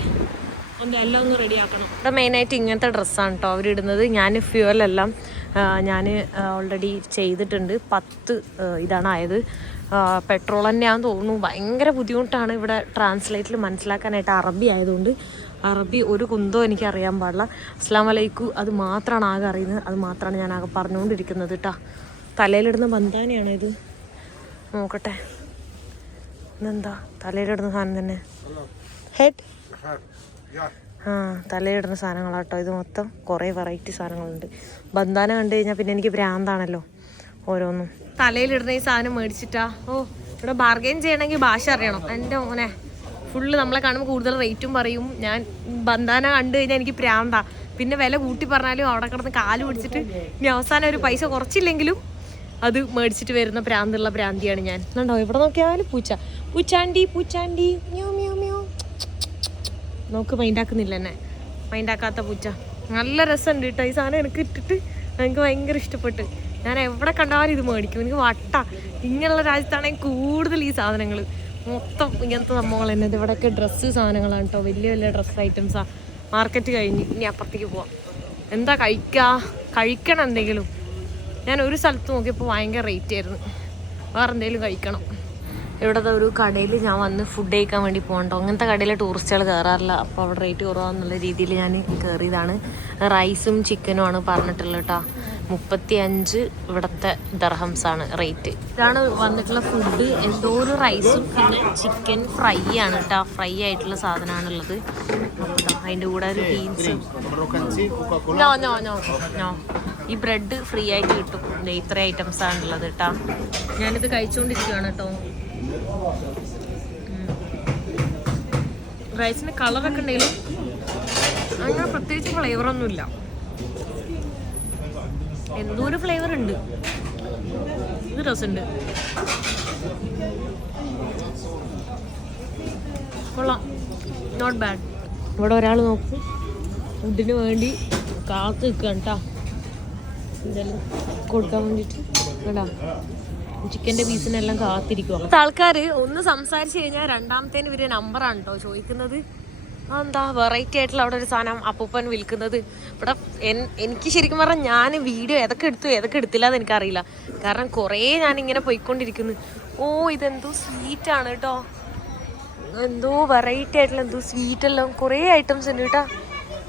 എല്ലാം ഒന്ന് റെഡിയാക്കണം. ഇവിടെ മെയിനായിട്ട് ഇങ്ങനത്തെ ഡ്രസ്സാണ് കേട്ടോ അവരിടുന്നത്. ഞാൻ ഫ്യൂവലെല്ലാം ഞാൻ ഓൾറെഡി ചെയ്തിട്ടുണ്ട്. 10 ഇതാണ് ആയത്. പെട്രോൾ തന്നെയാണെന്ന് തോന്നുന്നു. ഭയങ്കര ബുദ്ധിമുട്ടാണ് ഇവിടെ ട്രാൻസ്ലേറ്റിൽ മനസ്സിലാക്കാനായിട്ട്. അറബി ആയതുകൊണ്ട് അറബി ഒരു കുന്തോ എനിക്ക് അറിയാൻ പാടില്ല. അസ്സലാമു അലൈക്കും അത് മാത്രമാണ് ആകെ അറിയുന്നത്. അത് മാത്രമാണ് ഞാൻ ആകെ പറഞ്ഞുകൊണ്ടിരിക്കുന്നത് കേട്ടോ. തലയിലിടുന്ന ബന്ധാനയാണ് ഇത്. നോക്കട്ടെ, ഇതെന്താ തലയിലിടുന്ന സാധനം തന്നെ. ഹെഡ് തലയിടുന്ന സാധനങ്ങളാട്ടോ ഇത് മൊത്തം. കുറേ വെറൈറ്റി സാധനങ്ങളുണ്ട്. ബന്ധാന കണ്ടു കഴിഞ്ഞാൽ പിന്നെ എനിക്ക് ഭ്രാന്താണല്ലോ ഓരോന്നും. തലയിലിടുന്ന ഈ സാധനം മേടിച്ചിട്ടാ. ഇവിടെ ബാർഗെയിൻ ചെയ്യണമെങ്കിൽ ഭാഷ അറിയണം. എൻ്റെ മോനെ ഫുള്ള് നമ്മളെ കാണുമ്പോൾ കൂടുതൽ റേറ്റും പറയും. ഞാൻ ബന്ധാന കണ്ടു കഴിഞ്ഞാൽ എനിക്ക് ഭ്രാന്താ. പിന്നെ വില കൂട്ടി പറഞ്ഞാലും അവിടെ കിടന്ന് കാല് പിടിച്ചിട്ട് ഇനി അവസാനം ഒരു പൈസ കുറച്ചില്ലെങ്കിലും അത് മേടിച്ചിട്ട് വരുന്ന ഭ്രാന്തുള്ള ഭ്രാന്തിയാണ് ഞാൻ. എന്നുണ്ടോ ഇവിടെ നോക്കിയാലും പൂച്ചാണ്ടി മ്യോ മ്യോ മ്യോ. നോക്ക് മൈൻഡാക്കുന്നില്ല എന്നെ, മൈൻഡാക്കാത്ത പൂച്ച. നല്ല രസമുണ്ട് കേട്ടോ ഈ സാധനം. എനിക്ക് ഇട്ടിട്ട് എനിക്ക് ഭയങ്കര ഇഷ്ടപ്പെട്ട്. ഞാൻ എവിടെ കണ്ടാലും ഇത് മേടിക്കും. എനിക്ക് വട്ട. ഇങ്ങനെയുള്ള രാജ്യത്താണെങ്കിൽ കൂടുതൽ ഈ സാധനങ്ങൾ മൊത്തം ഇങ്ങനത്തെ സംഭവങ്ങൾ തന്നെ. ഇത് ഇവിടെയൊക്കെ ഡ്രസ്സ് സാധനങ്ങളാണ് കേട്ടോ. വലിയ വലിയ ഡ്രസ്സ് ഐറ്റംസാണ്. മാർക്കറ്റ് കഴിഞ്ഞ് ഇനി അപ്പുറത്തേക്ക് പോവാം. എന്താ കഴിക്കണം എന്തെങ്കിലും. ഞാൻ ഒരു സ്ഥലത്ത് നോക്കിയപ്പോൾ ഭയങ്കര റേറ്റ് ആയിരുന്നു. വേറെ എന്തെങ്കിലും കഴിക്കണം. ഇവിടുത്തെ ഒരു കടയിൽ ഞാൻ വന്ന് ഫുഡ് കഴിക്കാൻ വേണ്ടി പോകണ്ടോ. അങ്ങനത്തെ കടയിൽ ടൂറിസ്റ്റുകൾ കയറാറില്ല. അപ്പോൾ അവിടെ റേറ്റ് കുറവാന്നുള്ള രീതിയിൽ ഞാൻ കയറിയതാണ്. റൈസും ചിക്കനും ആണ് പറഞ്ഞിട്ടുള്ളത് കേട്ടോ. 35 ഇവിടുത്തെ ദർഹംസാണ് റേറ്റ്. ഇതാണ് വന്നിട്ടുള്ള ഫുഡ്. എന്തോ ഒരു റൈസും പിന്നെ ചിക്കൻ ഫ്രൈ ആണ് കേട്ടോ. ഫ്രൈ ആയിട്ടുള്ള സാധനമാണുള്ളത്. അതിൻ്റെ കൂടെ ഒരു ബീൻസ്. നോ ഈ ബ്രെഡ് ഫ്രീ ആയിട്ട് കിട്ടും. ഇത്ര ഐറ്റംസ് ആണുള്ളത് കേട്ടോ. ഞാനിത് കഴിച്ചുകൊണ്ടിരിക്കുകയാണ് കേട്ടോ. റൈസിന് കളറൊക്കെ ഉണ്ടെങ്കിലും അങ്ങനെ പ്രത്യേകിച്ച് ഫ്ലേവറൊന്നുമില്ല. എന്തോ ഒരു ഫ്ലേവർ ഉണ്ട്. ഇത് രസമുണ്ട്, കൊള്ളാം, നോട്ട് ബാഡ്. ഇവിടെ ഒരാൾ നോക്കും ഫുഡിന് വേണ്ടി കാത്തു നിൽക്കുകയാണ് കേട്ടോ. എന്തായാലും കൊടുക്കാൻ വേണ്ടിയിട്ട് കേട്ടോ. ചിക്കൻ്റെ പീസിനെല്ലാം കാത്തിരിക്കുക. ആൾക്കാർ ഒന്ന് സംസാരിച്ച് കഴിഞ്ഞാൽ രണ്ടാമത്തേന് ഇവര് നമ്പറാണ് കേട്ടോ ചോദിക്കുന്നത്. എന്താ വെറൈറ്റി ആയിട്ടുള്ള അവിടെ ഒരു സാധനം അപ്പൂപ്പൻ വിൽക്കുന്നത്. ഇവിടെ എനിക്ക് ശരിക്കും പറഞ്ഞാൽ ഞാൻ വീഡിയോ ഏതൊക്കെ എടുത്തു ഏതൊക്കെ എടുത്തില്ല എന്ന് എനിക്കറിയില്ല. കാരണം കുറേ ഞാനിങ്ങനെ പോയിക്കൊണ്ടിരിക്കുന്നു. ഓ ഇതെന്തോ സ്വീറ്റാണ് കേട്ടോ, എന്തോ വെറൈറ്റി ആയിട്ടുള്ള എന്തോ സ്വീറ്റ് എല്ലാം കുറേ ഐറ്റംസ് ഉണ്ട് കേട്ടോ.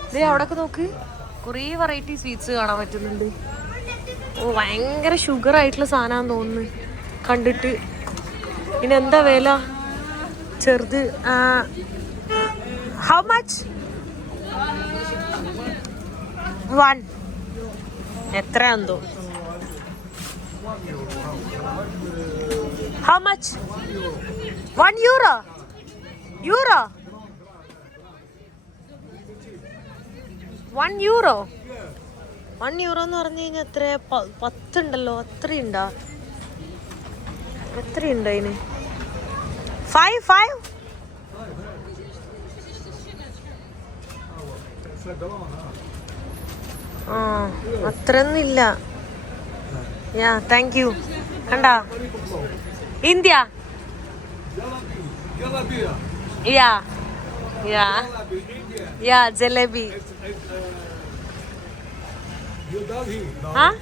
ഇത് അവിടെയൊക്കെ നോക്ക്, കുറേ വെറൈറ്റി സ്വീറ്റ്സ് കാണാൻ പറ്റുന്നുണ്ട്. ഓ ഭയങ്കര ഷുഗർ ആയിട്ടുള്ള സാധനമാണെന്ന് തോന്നുന്നു കണ്ടിട്ട്. പിന്നെ എന്താ വില? ചെറുത് ഹൗ മച്ച്? 1 എത്രയാണെന്തോ. How much? 1 euro. Euro 1 euro. 1 euro എന്ന് പറഞ്ഞു കഴിഞ്ഞാൽ എത്ര? 10 ഉണ്ടല്ലോ. അത്രയുണ്ടോ? എത്രയുണ്ട് അതിന്? 5 ആ അത്രയൊന്നും ഇല്ല. യാ താങ്ക് യു. കണ്ടാ India. Yeah yeah yeah jalebi. Huh?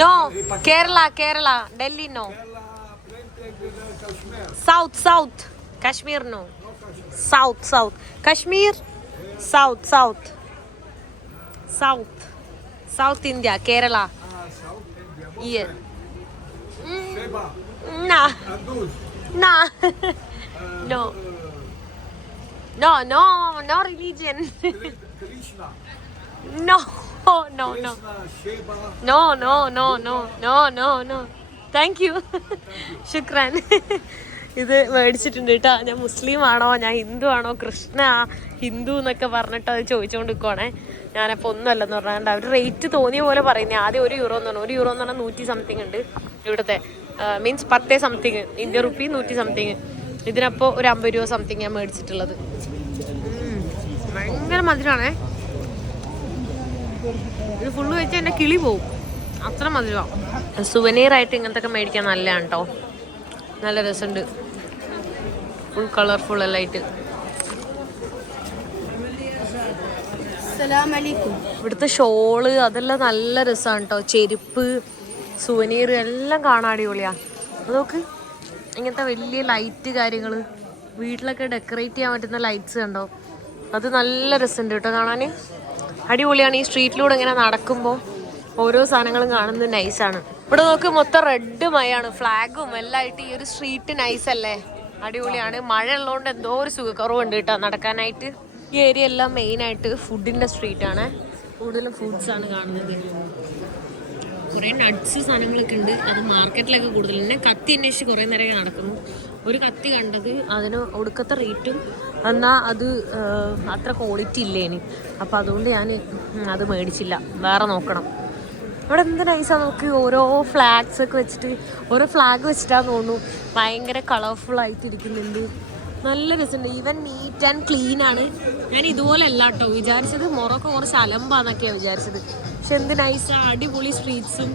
No, Kerala, Delhi no. South, Kashmir no. South, Kashmir, South India, Kerala. Yeah. Nah. No religion. No. Thank you. ശുക്രാൻ. ഇത് മേടിച്ചിട്ടുണ്ട് കേട്ടോ. ഞാൻ മുസ്ലിം ആണോ, ഞാൻ ഹിന്ദു ആണോ, കൃഷ്ണ ഹിന്ദു എന്നൊക്കെ പറഞ്ഞിട്ട് അത് ചോദിച്ചുകൊണ്ട് നിൽക്കുവാണേ. ഞാനപ്പോൾ ഒന്നുമല്ലെന്ന് പറഞ്ഞാൽ അവർ റേറ്റ് തോന്നിയ പോലെ പറയുന്നത്. ആദ്യം 1 euro എന്ന് പറഞ്ഞു. 1 euro എന്ന് പറഞ്ഞാൽ 100 സംതിങ് ഉണ്ട് ഇവിടുത്തെ. Means 10 something Indian rupee 100 something. ഇതിനപ്പോൾ ഒരു 50 രൂപ സംതിങ് ഞാൻ മേടിച്ചിട്ടുള്ളത്. ഭയങ്കര മധുരമാണേ. ഇത് ഫുള്ള് വെച്ചാൽ എൻ്റെ കിളി പോവും, അത്ര മധുരമാണ്. സുവനീറായിട്ട് ഇങ്ങനത്തെ ഒക്കെ മേടിക്കാൻ നല്ലതാണ് കേട്ടോ. നല്ല രസമുണ്ട്, ഫുൾ കളർഫുൾ എല്ലാം ആയിട്ട്. ഇവിടുത്തെ ഷോള് അതെല്ലാം നല്ല രസമാണ് കേട്ടോ. ചെരുപ്പ്, സുവനീർ എല്ലാം കാണാൻ അടിപൊളിയാ. നോക്ക്, ഇങ്ങനത്തെ വലിയ ലൈറ്റ് കാര്യങ്ങൾ വീട്ടിലൊക്കെ ഡെക്കറേറ്റ് ചെയ്യാൻ പറ്റുന്ന ലൈറ്റ്സ് കണ്ടോ, അത് നല്ല രസമുണ്ട് കേട്ടോ കാണാൻ. അടിപൊളിയാണ്. ഈ സ്ട്രീറ്റിലൂടെ ഇങ്ങനെ നടക്കുമ്പോൾ ഓരോ സാധനങ്ങളും കാണുന്നത് നൈസാണ്. ഇവിടെ നോക്ക്, മൊത്തം റെഡ് മയാണ്, ഫ്ലാഗും എല്ലാം ആയിട്ട്. ഈ ഒരു സ്ട്രീറ്റ് നൈസല്ലേ, അടിപൊളിയാണ്. മഴ ഉള്ളതുകൊണ്ട് എന്തോ ഒരു സുഖക്കുറവുണ്ട് കേട്ടോ നടക്കാനായിട്ട്. ഈ ഏരിയ എല്ലാം മെയിനായിട്ട് ഫുഡിൻ്റെ സ്ട്രീറ്റാണ്. കൂടുതലും ഫ്രൂട്ട്സാണ് കാണുന്നത്. കുറേ നട്ട്സ് സാധനങ്ങളൊക്കെ ഉണ്ട്. അത് മാർക്കറ്റിലൊക്കെ കൂടുതലുണ്ട്. കത്തി അന്വേഷിച്ച് കുറേ നേരം നടക്കുന്നു. ഒരു കത്തി കണ്ടത് അതിന് ഒടുക്കത്തെ റേറ്റും, എന്നാൽ അത് അത്ര ക്വാളിറ്റി ഇല്ലേന്. അപ്പം അതുകൊണ്ട് ഞാൻ അത് മേടിച്ചില്ല, വേറെ നോക്കണം. ഇവിടെ എന്ത് നൈസാണ് നോക്ക്, ഓരോ ഫ്ലാഗ്സ് ഒക്കെ വെച്ചിട്ട്, ഓരോ ഫ്ലാഗ് വെച്ചിട്ടാന്ന് തോന്നുന്നു. ഭയങ്കര കളർഫുൾ ആയിട്ട് ഇരിക്കുന്നുണ്ട്, നല്ല രസമുണ്ട്. ഈവൻ നീറ്റ് ആൻഡ് ക്ലീൻ ആണ്. ഞാൻ ഇതുപോലെ അല്ല കേട്ടോ വിചാരിച്ചത്. മൊറോക്കോ കുറച്ച് അലമ്പാന്നൊക്കെയാണ് വിചാരിച്ചത്. പക്ഷെ എന്ത് നൈസാണ്, അടിപൊളി സ്ട്രീറ്റ്സും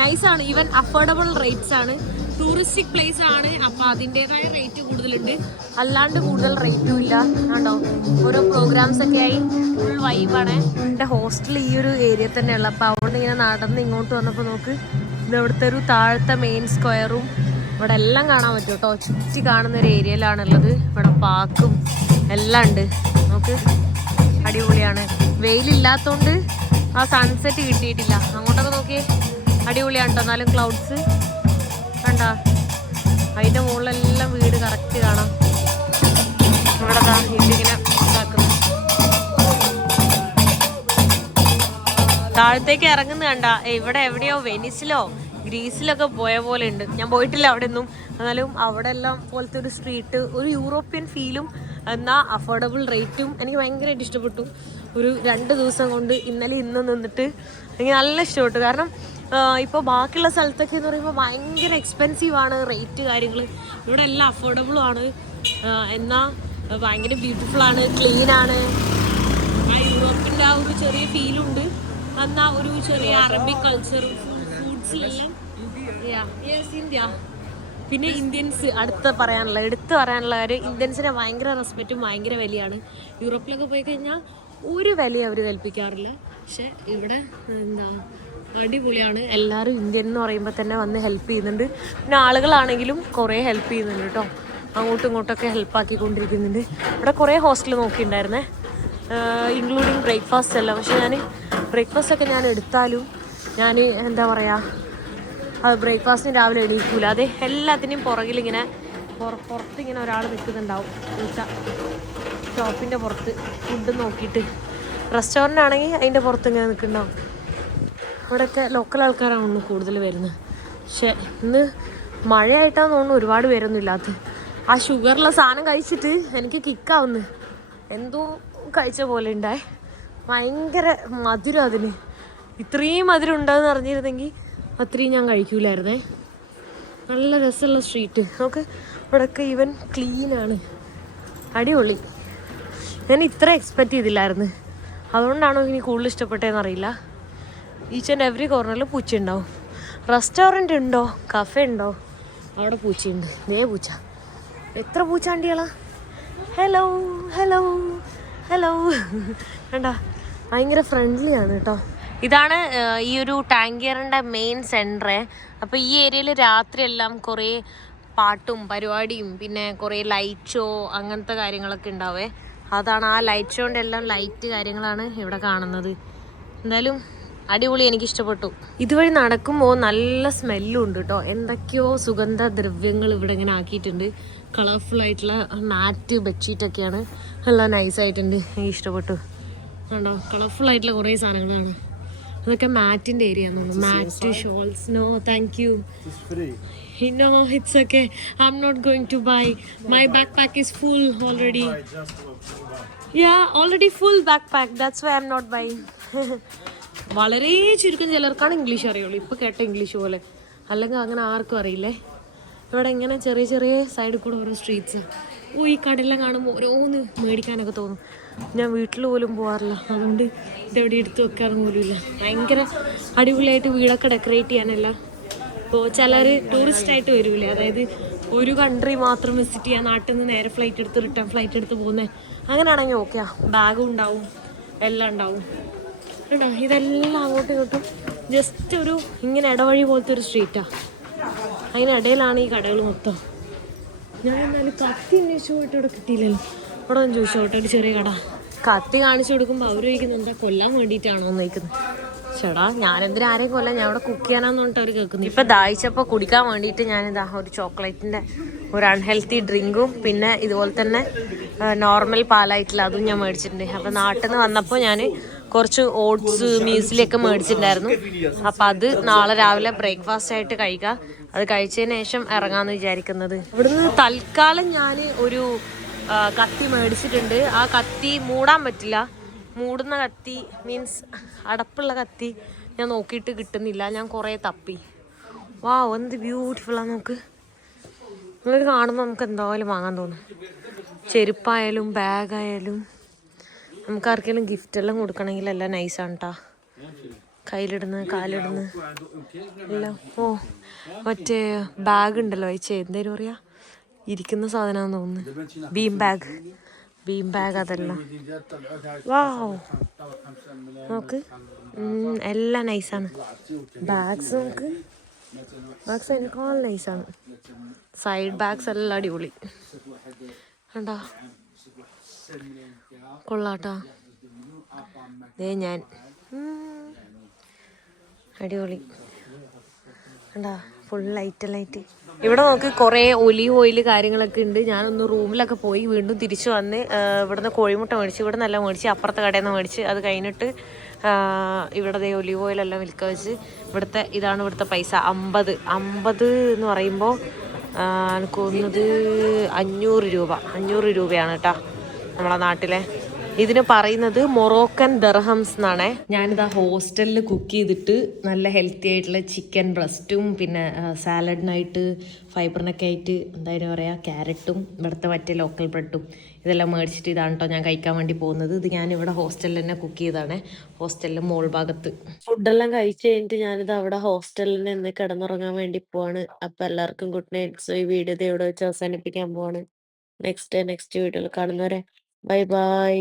നൈസാണ്. ഈവൻ അഫോർഡബിൾ റേറ്റ്സ് ആണ്. ടൂറിസ്റ്റിക് പ്ലേസ് ആണ്, അപ്പോൾ അതിൻ്റെതായ റേറ്റ് കൂടുതലുണ്ട്. അല്ലാണ്ട് കൂടുതൽ റേറ്റും ഇല്ല. കണ്ടോ, ഓരോ പ്രോഗ്രാംസ് ഒക്കെ ആയി ഫുൾ വൈബാണ്. എൻ്റെ ഹോസ്റ്റൽ ഈ ഒരു ഏരിയ തന്നെയുള്ള. അപ്പോൾ അവിടെ നിന്ന് ഇങ്ങനെ നടന്ന് ഇങ്ങോട്ട് വന്നപ്പോൾ നോക്ക്, ഇത് ഇവിടുത്തെ ഒരു താഴത്തെ മെയിൻ സ്ക്വയറും ഇവിടെ എല്ലാം കാണാൻ പറ്റും കേട്ടോ. ചുറ്റി കാണുന്ന ഒരു ഏരിയയിലാണുള്ളത്. ഇവിടെ പാർക്കും എല്ലാം ഉണ്ട്. നോക്ക്, അടിപൊളിയാണ്. വെയിലില്ലാത്തതുകൊണ്ട് ആ സൺസെറ്റ് കിട്ടിയിട്ടില്ല. അങ്ങോട്ടൊക്കെ നോക്കിയേ, അടിപൊളിയാണ് കേട്ടോ. എന്നാലും ക്ലൗഡ്സ് കണ്ടാ, അതിൻ്റെ മുകളിലെല്ലാം വീട് കറക്റ്റ് കാണാം. ഇവിടെ ഇതിങ്ങനെ ഇതാക്കുന്നു. താഴത്തേക്ക് ഇറങ്ങുന്ന കണ്ട, ഇവിടെ എവിടെയോ വെനിസിലോ ഗ്രീസിലൊക്കെ പോയ പോലെ ഉണ്ട്. ഞാൻ പോയിട്ടില്ല അവിടെ ഒന്നും. എന്നാലും അവിടെ എല്ലാം പോലത്തെ ഒരു സ്ട്രീറ്റ്, ഒരു യൂറോപ്യൻ ഫീലും എന്നാൽ അഫോർഡബിൾ റേറ്റും എനിക്ക് ഭയങ്കരമായിട്ട് ഇഷ്ടപ്പെട്ടു. ഒരു 2 ദിവസം കൊണ്ട് ഇന്നലെ ഇന്നും നിന്നിട്ട് എനിക്ക് നല്ല ഇഷ്ടപ്പെട്ടു. കാരണം ഇപ്പോൾ ബാക്കിയുള്ള സ്ഥലത്തൊക്കെ എന്ന് പറയുമ്പോൾ ഭയങ്കര എക്സ്പെൻസീവാണ് റേറ്റ് കാര്യങ്ങൾ. ഇവിടെ എല്ലാം അഫോർഡബിളും ആണ്, എന്നാൽ ഭയങ്കര ബ്യൂട്ടിഫുള്ളാണ്, ക്ലീനാണ്. ആ യൂറോപ്പിൻ്റെ ആ ഒരു ചെറിയ ഫീലുണ്ട്, എന്നാൽ ഒരു ചെറിയ അറബിക് കൾച്ചറും ഫുഡ്സിലെല്ലാം. ഇന്ത്യ പിന്നെ ഇന്ത്യൻസ് എടുത്ത് പറയാനുള്ള കാര്യം ഇന്ത്യൻസിനെ ഭയങ്കര റെസ്പെക്റ്റും ഭയങ്കര വിലയാണ്. യൂറോപ്പിലൊക്കെ പോയി കഴിഞ്ഞാൽ ഒരു വിലയും അവർ കൽപ്പിക്കാറില്ല. പക്ഷെ ഇവിടെ എന്താ അടിപൊളിയാണ്. എല്ലാവരും ഇന്ത്യൻ എന്ന് പറയുമ്പോൾ തന്നെ വന്ന് ഹെൽപ്പ് ചെയ്യുന്നുണ്ട്. പിന്നെ ആളുകളാണെങ്കിലും കുറേ ഹെൽപ്പ് ചെയ്യുന്നുണ്ട് കേട്ടോ. അങ്ങോട്ടും ഇങ്ങോട്ടൊക്കെ ഹെൽപ്പാക്കിക്കൊണ്ടിരിക്കുന്നുണ്ട്. ഇവിടെ കുറേ ഹോസ്റ്റൽ നോക്കിയിട്ടുണ്ടായിരുന്നേ, ഇൻക്ലൂഡിങ് ബ്രേക്ക്ഫാസ്റ്റ് അല്ല. പക്ഷെ ഞാൻ ബ്രേക്ക്ഫാസ്റ്റൊക്കെ ഞാൻ എടുത്താലും ഞാൻ എന്താ പറയുക, അത് ബ്രേക്ക്ഫാസ്റ്റിന് രാവിലെ എണീക്കൂല. അത് എല്ലാത്തിൻ്റെയും പുറകിലിങ്ങനെ പുറത്തിങ്ങനെ ഒരാൾ നിൽക്കുന്നുണ്ടാവും. എന്നുവെച്ചാൽ ഷോപ്പിൻ്റെ പുറത്ത് ഫുഡ് നോക്കിയിട്ട്. റെസ്റ്റോറൻ്റ് ആണെങ്കിൽ അതിൻ്റെ പുറത്ത് ഇങ്ങനെ നിൽക്കുന്നുണ്ടാവും. ഇവിടെയൊക്കെ ലോക്കൽ ആൾക്കാരാണ് കൂടുതൽ വരുന്നത്. പക്ഷേ ഇന്ന് മഴയായിട്ടാന്ന് തോന്നുന്നു ഒരുപാട് പേരൊന്നും ഇല്ലാത്തത്. ആ ഷുഗറുള്ള സാധനം കഴിച്ചിട്ട് എനിക്ക് കിക്കാവുന്നു, എന്തോ കഴിച്ച പോലെ ഉണ്ടായി. ഭയങ്കര മധുരം അതിന്. ഇത്രയും മധുരം ഉണ്ടാകുമെന്ന് അറിഞ്ഞിരുന്നെങ്കിൽ അത്രയും ഞാൻ കഴിക്കൂലായിരുന്നേ. നല്ല രസമുള്ള സ്ട്രീറ്റ് നമുക്ക്. ഇവിടെയൊക്കെ ഈവൻ ക്ലീനാണ്, അടിപൊളി. ഞാൻ ഇത്ര എക്സ്പെക്റ്റ് ചെയ്തില്ലായിരുന്നു. അതുകൊണ്ടാണോ ഇനി കൂടുതൽ ഇഷ്ടപ്പെട്ടതെന്നറിയില്ല. ഈച്ച് ആൻഡ് എവറി കോർണറിൽ പൂച്ച ഉണ്ടാവും. റെസ്റ്റോറൻറ്റ് ഉണ്ടോ, കഫേ ഉണ്ടോ, അവിടെ പൂച്ചയുണ്ട്. പൂച്ച, എത്ര പൂച്ചാണ്ടികളാ. ഹലോ ഹലോ ഹലോ കണ്ടാ, ഭയങ്കര ഫ്രണ്ട്ലി ആണ് കേട്ടോ. ഇതാണ് ഈ ഒരു ടാങ്കിയറിൻ്റെ മെയിൻ സെൻറ്ററേ. അപ്പോൾ ഈ ഏരിയയിൽ രാത്രിയെല്ലാം കുറേ പാട്ടും പരിപാടിയും പിന്നെ കുറേ ലൈറ്റ് ഷോ അങ്ങനത്തെ കാര്യങ്ങളൊക്കെ ഉണ്ടാവേ. അതാണ് ആ ലൈറ്റ് ഷോൻ്റെ എല്ലാം ലൈറ്റ് കാര്യങ്ങളാണ് ഇവിടെ കാണുന്നത്. എന്തായാലും അടിപൊളി, എനിക്കിഷ്ടപ്പെട്ടു. ഇതുവഴി നടക്കുമ്പോൾ നല്ല സ്മെല്ലും ഉണ്ട് കേട്ടോ. എന്തൊക്കെയോ സുഗന്ധദ്രവ്യങ്ങൾ ഇവിടെ ഇങ്ങനെ ആക്കിയിട്ടുണ്ട്. കളർഫുൾ ആയിട്ടുള്ള മാറ്റ് ബെഡ്ഷീറ്റൊക്കെയാണ്, നല്ല നൈസായിട്ടുണ്ട്. എനിക്ക് ഇഷ്ടപ്പെട്ടു. കണ്ടോ, കളർഫുൾ ആയിട്ടുള്ള കുറേ സാധനങ്ങളാണ്. അതൊക്കെ മാറ്റിൻ്റെ ഏരിയ ആണെന്ന് തോന്നുന്നു. Mat, shawls. No thank you. No, it's okay. I'm not going to buy. My backpack is full already. Yeah, already full backpack. That's why I'm not buying. വളരെ ചുരുക്കം ചിലർക്കാണ് ഇംഗ്ലീഷ് അറിയുള്ളൂ. ഇപ്പോൾ കേട്ട ഇംഗ്ലീഷ് പോലെ, അല്ലെങ്കിൽ അങ്ങനെ ആർക്കും അറിയില്ലേ. ഇവിടെ ഇങ്ങനെ ചെറിയ ചെറിയ സൈഡിൽ കൂടെ ഓരോ സ്ട്രീറ്റ്സ്. ഈ കടയെല്ലാം കാണുമ്പോൾ ഓരോന്ന് മേടിക്കാനൊക്കെ തോന്നും. ഞാൻ വീട്ടിൽ പോലും പോകാറില്ല, അതുകൊണ്ട് ഇതെവിടെ എടുത്ത് വെക്കാറും പോലും ഇല്ല. ഭയങ്കര അടിപൊളിയായിട്ട് വീടൊക്കെ ഡെക്കറേറ്റ് ചെയ്യാനല്ല. ഇപ്പോൾ ചിലർ ടൂറിസ്റ്റായിട്ട് വരില്ലേ, അതായത് ഒരു കൺട്രി മാത്രം വിസിറ്റ് ചെയ്യാൻ നാട്ടിൽ നിന്ന് നേരെ ഫ്ലൈറ്റ് എടുത്ത് റിട്ടേൺ ഫ്ലൈറ്റ് എടുത്ത് പോകുന്നത്. അങ്ങനെയാണെങ്കിൽ ഓക്കെയാ, ബാഗും ഉണ്ടാവും, എല്ലാം ഉണ്ടാവും കേട്ടോ. ഇതെല്ലാം അങ്ങോട്ടും ഇങ്ങോട്ടും ജസ്റ്റ് ഒരു ഇങ്ങനെ ഇടവഴി പോലത്തെ ഒരു സ്ട്രീറ്റാണ്. അതിനിടയിലാണ് ഈ കടകൾ മൊത്തം. ഞാൻ എന്നാലും കത്തി അന്വേഷിച്ച് പോയിട്ട് ഇവിടെ കിട്ടിയില്ലല്ലോ. ഇവിടെ ഒന്ന് ചോദിച്ചോട്ടെ, ഒരു ചെറിയ കട. കത്തി കാണിച്ചു കൊടുക്കുമ്പോൾ അവർ ചോദിക്കുന്നത് എന്താ, കൊല്ലാൻ വേണ്ടിയിട്ടാണോ എന്ന് ചോദിക്കുന്നത്. ചേടാ, ഞാനെന്തിനും ആരെയും കൊല്ലാൻ, ഞാൻ ഇവിടെ കുക്ക് ചെയ്യാനാന്ന് പറഞ്ഞിട്ട് അവർ കേൾക്കുന്നു. ഇപ്പം ദാഹിച്ചപ്പോൾ കുടിക്കാൻ വേണ്ടിയിട്ട് ഞാനിതാ ഒരു ചോക്ലേറ്റിൻ്റെ ഒരു അൺഹെൽത്തി ഡ്രിങ്കും പിന്നെ ഇതുപോലെ തന്നെ നോർമൽ പാലായിട്ടുള്ള അതും ഞാൻ മേടിച്ചിട്ടുണ്ട്. അപ്പം നാട്ടിൽ നിന്ന് വന്നപ്പോൾ ഞാൻ കുറച്ച് ഓട്സ് മ്യൂസ്ലിയൊക്കെ മേടിച്ചിട്ടുണ്ടായിരുന്നു. അപ്പം അത് നാളെ രാവിലെ ബ്രേക്ക്ഫാസ്റ്റ് ആയിട്ട് കഴിക്കുക. അത് കഴിച്ചതിന് ശേഷം ഇറങ്ങാമെന്ന് വിചാരിക്കുന്നത്. ഇവിടുന്ന് തൽക്കാലം ഞാൻ ഒരു കത്തി മേടിച്ചിട്ടുണ്ട്. ആ കത്തി മൂടാൻ പറ്റില്ല. മൂടുന്ന കത്തി മീൻസ് അടപ്പുള്ള കത്തി ഞാൻ നോക്കിയിട്ട് കിട്ടുന്നില്ല. ഞാൻ കുറേ തപ്പി. വാ, എന്ത് ബ്യൂട്ടിഫുള്ളാണ്. നോക്ക്, നിങ്ങൾ കാണുമ്പോൾ നമുക്ക് എന്തായാലും വാങ്ങാൻ തോന്നും. ചെരുപ്പായാലും ബാഗായാലും നമുക്ക് ആർക്കെങ്കിലും ഗിഫ്റ്റെല്ലാം കൊടുക്കണമെങ്കിൽ എല്ലാം നൈസാണ് കേട്ടോ. കയ്യിലിടുന്ന് കാലിടുന്ന് എല്ലാം. ഓ, മറ്റേ ബാഗ് ഉണ്ടല്ലോ, എന്തേലും പറയാ, ഇരിക്കുന്ന സാധനമാണെന്ന് തോന്നുന്നു. ബീം ബാഗ് അതെല്ലാം. വാവ്, നോക്ക്, എല്ലാം നൈസാണ്. ബാഗ്സ് നോക്ക്, ബാഗ്സ് അതിനേക്കാൾ നൈസാണ്. സൈഡ് ബാഗ്സ് എല്ലാം അടിപൊളി കണ്ടാ, കൊള്ളാട്ടാ. ഞാൻ അടിപൊളി കണ്ടാ, ഫുൾ ലൈറ്റ്. ഇവിടെ നോക്ക്, കുറേ ഒലീവ് ഓയിൽ കാര്യങ്ങളൊക്കെ ഉണ്ട്. ഞാനൊന്ന് റൂമിലൊക്കെ പോയി വീണ്ടും തിരിച്ചു വന്ന് ഇവിടുന്ന് കോഴിമുട്ട മേടിച്ച്, ഇവിടെ നിന്നെല്ലാം മേടിച്ച്, അപ്പുറത്തെ കടയിൽ നിന്ന് മേടിച്ച്. അത് കഴിഞ്ഞിട്ട് ഇവിടെ ഒലീവ് ഓയിലെല്ലാം വിൽക്ക വെച്ച്. ഇതാണ് ഇവിടുത്തെ പൈസ. 50 എന്ന് പറയുമ്പോൾ എനിക്ക് തോന്നുന്നത് 500 രൂപയാണ് കേട്ടോ, നമ്മളെ നാട്ടിലെ. ഇതിന് പറയുന്നത് മൊറോക്കൻ ദർഹംസ് എന്നാണേ. ഞാനിതാ ഹോസ്റ്റലിൽ കുക്ക് ചെയ്തിട്ട് നല്ല ഹെൽത്തി ആയിട്ടുള്ള ചിക്കൻ ബ്രസ്റ്റും പിന്നെ സാലഡിനായിട്ട് ഫൈബറിനൊക്കെ ആയിട്ട് എന്തായാലും പറയുക ക്യാരറ്റും ഇവിടുത്തെ മറ്റേ ലോക്കൽ ബ്രെഡും ഇതെല്ലാം മേടിച്ചിട്ട് ഇതാണ് കേട്ടോ ഞാൻ കഴിക്കാൻ വേണ്ടി പോകുന്നത്. ഇത് ഞാനിവിടെ ഹോസ്റ്റലിൽ തന്നെ കുക്ക് ചെയ്തതാണ്, ഹോസ്റ്റലിൻ്റെ മോൾ ഭാഗത്ത്. ഫുഡെല്ലാം കഴിച്ച് കഴിഞ്ഞിട്ട് ഞാനിത് അവിടെ ഹോസ്റ്റലിൽ നിന്ന് കിടന്നുറങ്ങാൻ വേണ്ടി പോവാണ്. അപ്പം എല്ലാവർക്കും ഗുഡ് നൈറ്റ്. സോ ഈ വീഡിയോ ഇവിടെ വെച്ച് അവസാനിപ്പിക്കാൻ പോവാണ്. നെക്സ്റ്റ് വീഡിയോയിൽ കാണുന്നവരെ ബൈ ബൈ.